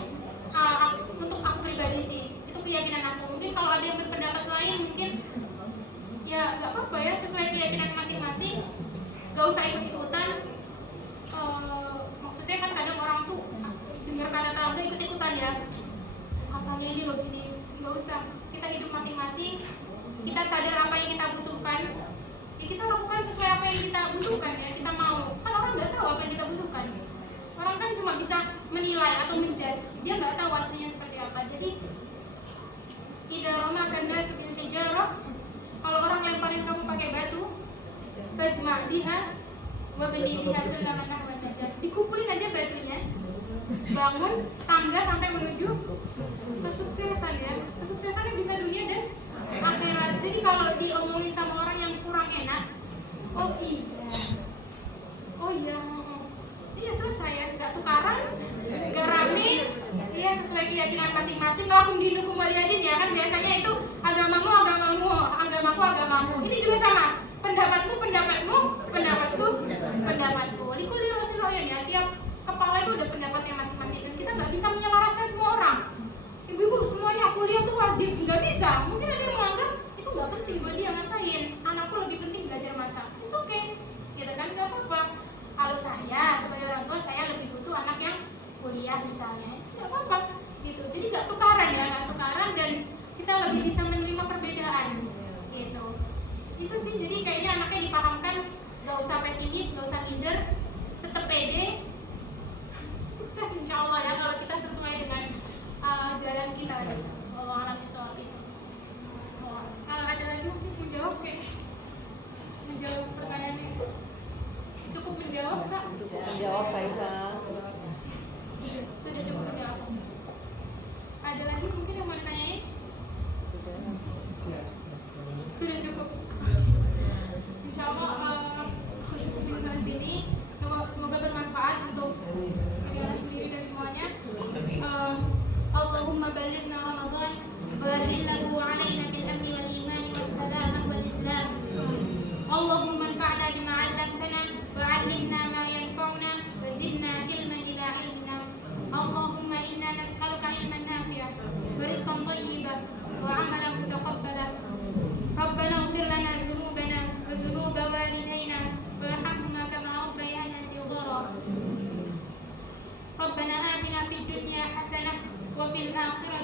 untuk aku pribadi sih, itu keyakinan aku. Mungkin kalau ada yang berpendapat lain mungkin ya nggak apa-apa ya, sesuai keyakinan masing-masing. Gak usah ikut-ikutan. Maksudnya kan kadang orang tuh dengar kata tetangga ikut-ikutan ya, katanya ini loh gini. Nggak usah, kita hidup masing-masing. kita sadar apa yang kita butuhkan, ya kita lakukan sesuai apa yang kita butuhkan ya, kita mau. Kan orang nggak tahu apa yang kita butuhkan. Orang kan cuma bisa menilai atau menjudge, dia nggak tahu aslinya seperti apa. Jadi tidak romakan nasu bil hijarah, kalau orang lemparin kamu pakai batu, fajma biha wa bani biha sulaman nahwan najah, dikumpulin aja batunya, bangun tangga sampai menuju kesuksesan ya. Kesuksesannya bisa dunia dan akhirat. Jadi kalau diomongin sama orang yang kurang enak, oh iya, iya selesai ya, nggak tukaran, nggak rame, iya sesuai keyakinan masing-masing. Lakum dinukum waliyadin ya kan, biasanya itu agamamu, ini juga sama, pendapatku, likuli rosin royan ya, tiap kepala itu ada pendapatnya masing-masing dan kita nggak bisa menyelaraskan semua orang. Ibu-ibu semuanya kuliah tuh wajib, nggak bisa. Mungkin ada yang menganggap itu nggak penting buat dia, ngapain, anakku lebih penting belajar masak, it's okay gitu kan, nggak apa-apa. Kalau saya sebagai orang tua, saya lebih butuh anak yang kuliah misalnya, nggak apa-apa gitu. Jadi nggak tukaran dan kita lebih bisa menerima perbedaan gitu. Itu sih, jadi kayaknya anaknya dipahamkan, nggak usah pesimis, nggak usah minder, tetap pede, sukses insya Allah ya kalau kita sesuai dengan jalan kita. Allah alam soal itu. Ada lagi mungkin menjawab pertanyaan ini? Cukup menjawab Kak? Menjawab Pak Iva. Sudah cukup menjawab. Ada lagi mungkin yang mau ditanyain? Sudah cukup. Insya Allah cukup di sana sini. Semoga bermanfaat untuk Anda sendiri dan semuanya. Allahumma balighna Ramadan wa ahillahu alaina bil amni wal iman was salamah wal islam. Allahumma anfa'na bima 'allamtana wa 'allimna ma yanfa'una wa zidna ilman ila ilmina. Allahumma inna nas'aluka ilman nafi'an wa rizqan thayyiban wa 'amalan mutaqabbalan. Rabbana ighfir lana dhunubana wa dhunuba walidayna warhamhuma kama rabbayana shighara. Rabbana atina fid dunya hasanah wa fil akhirati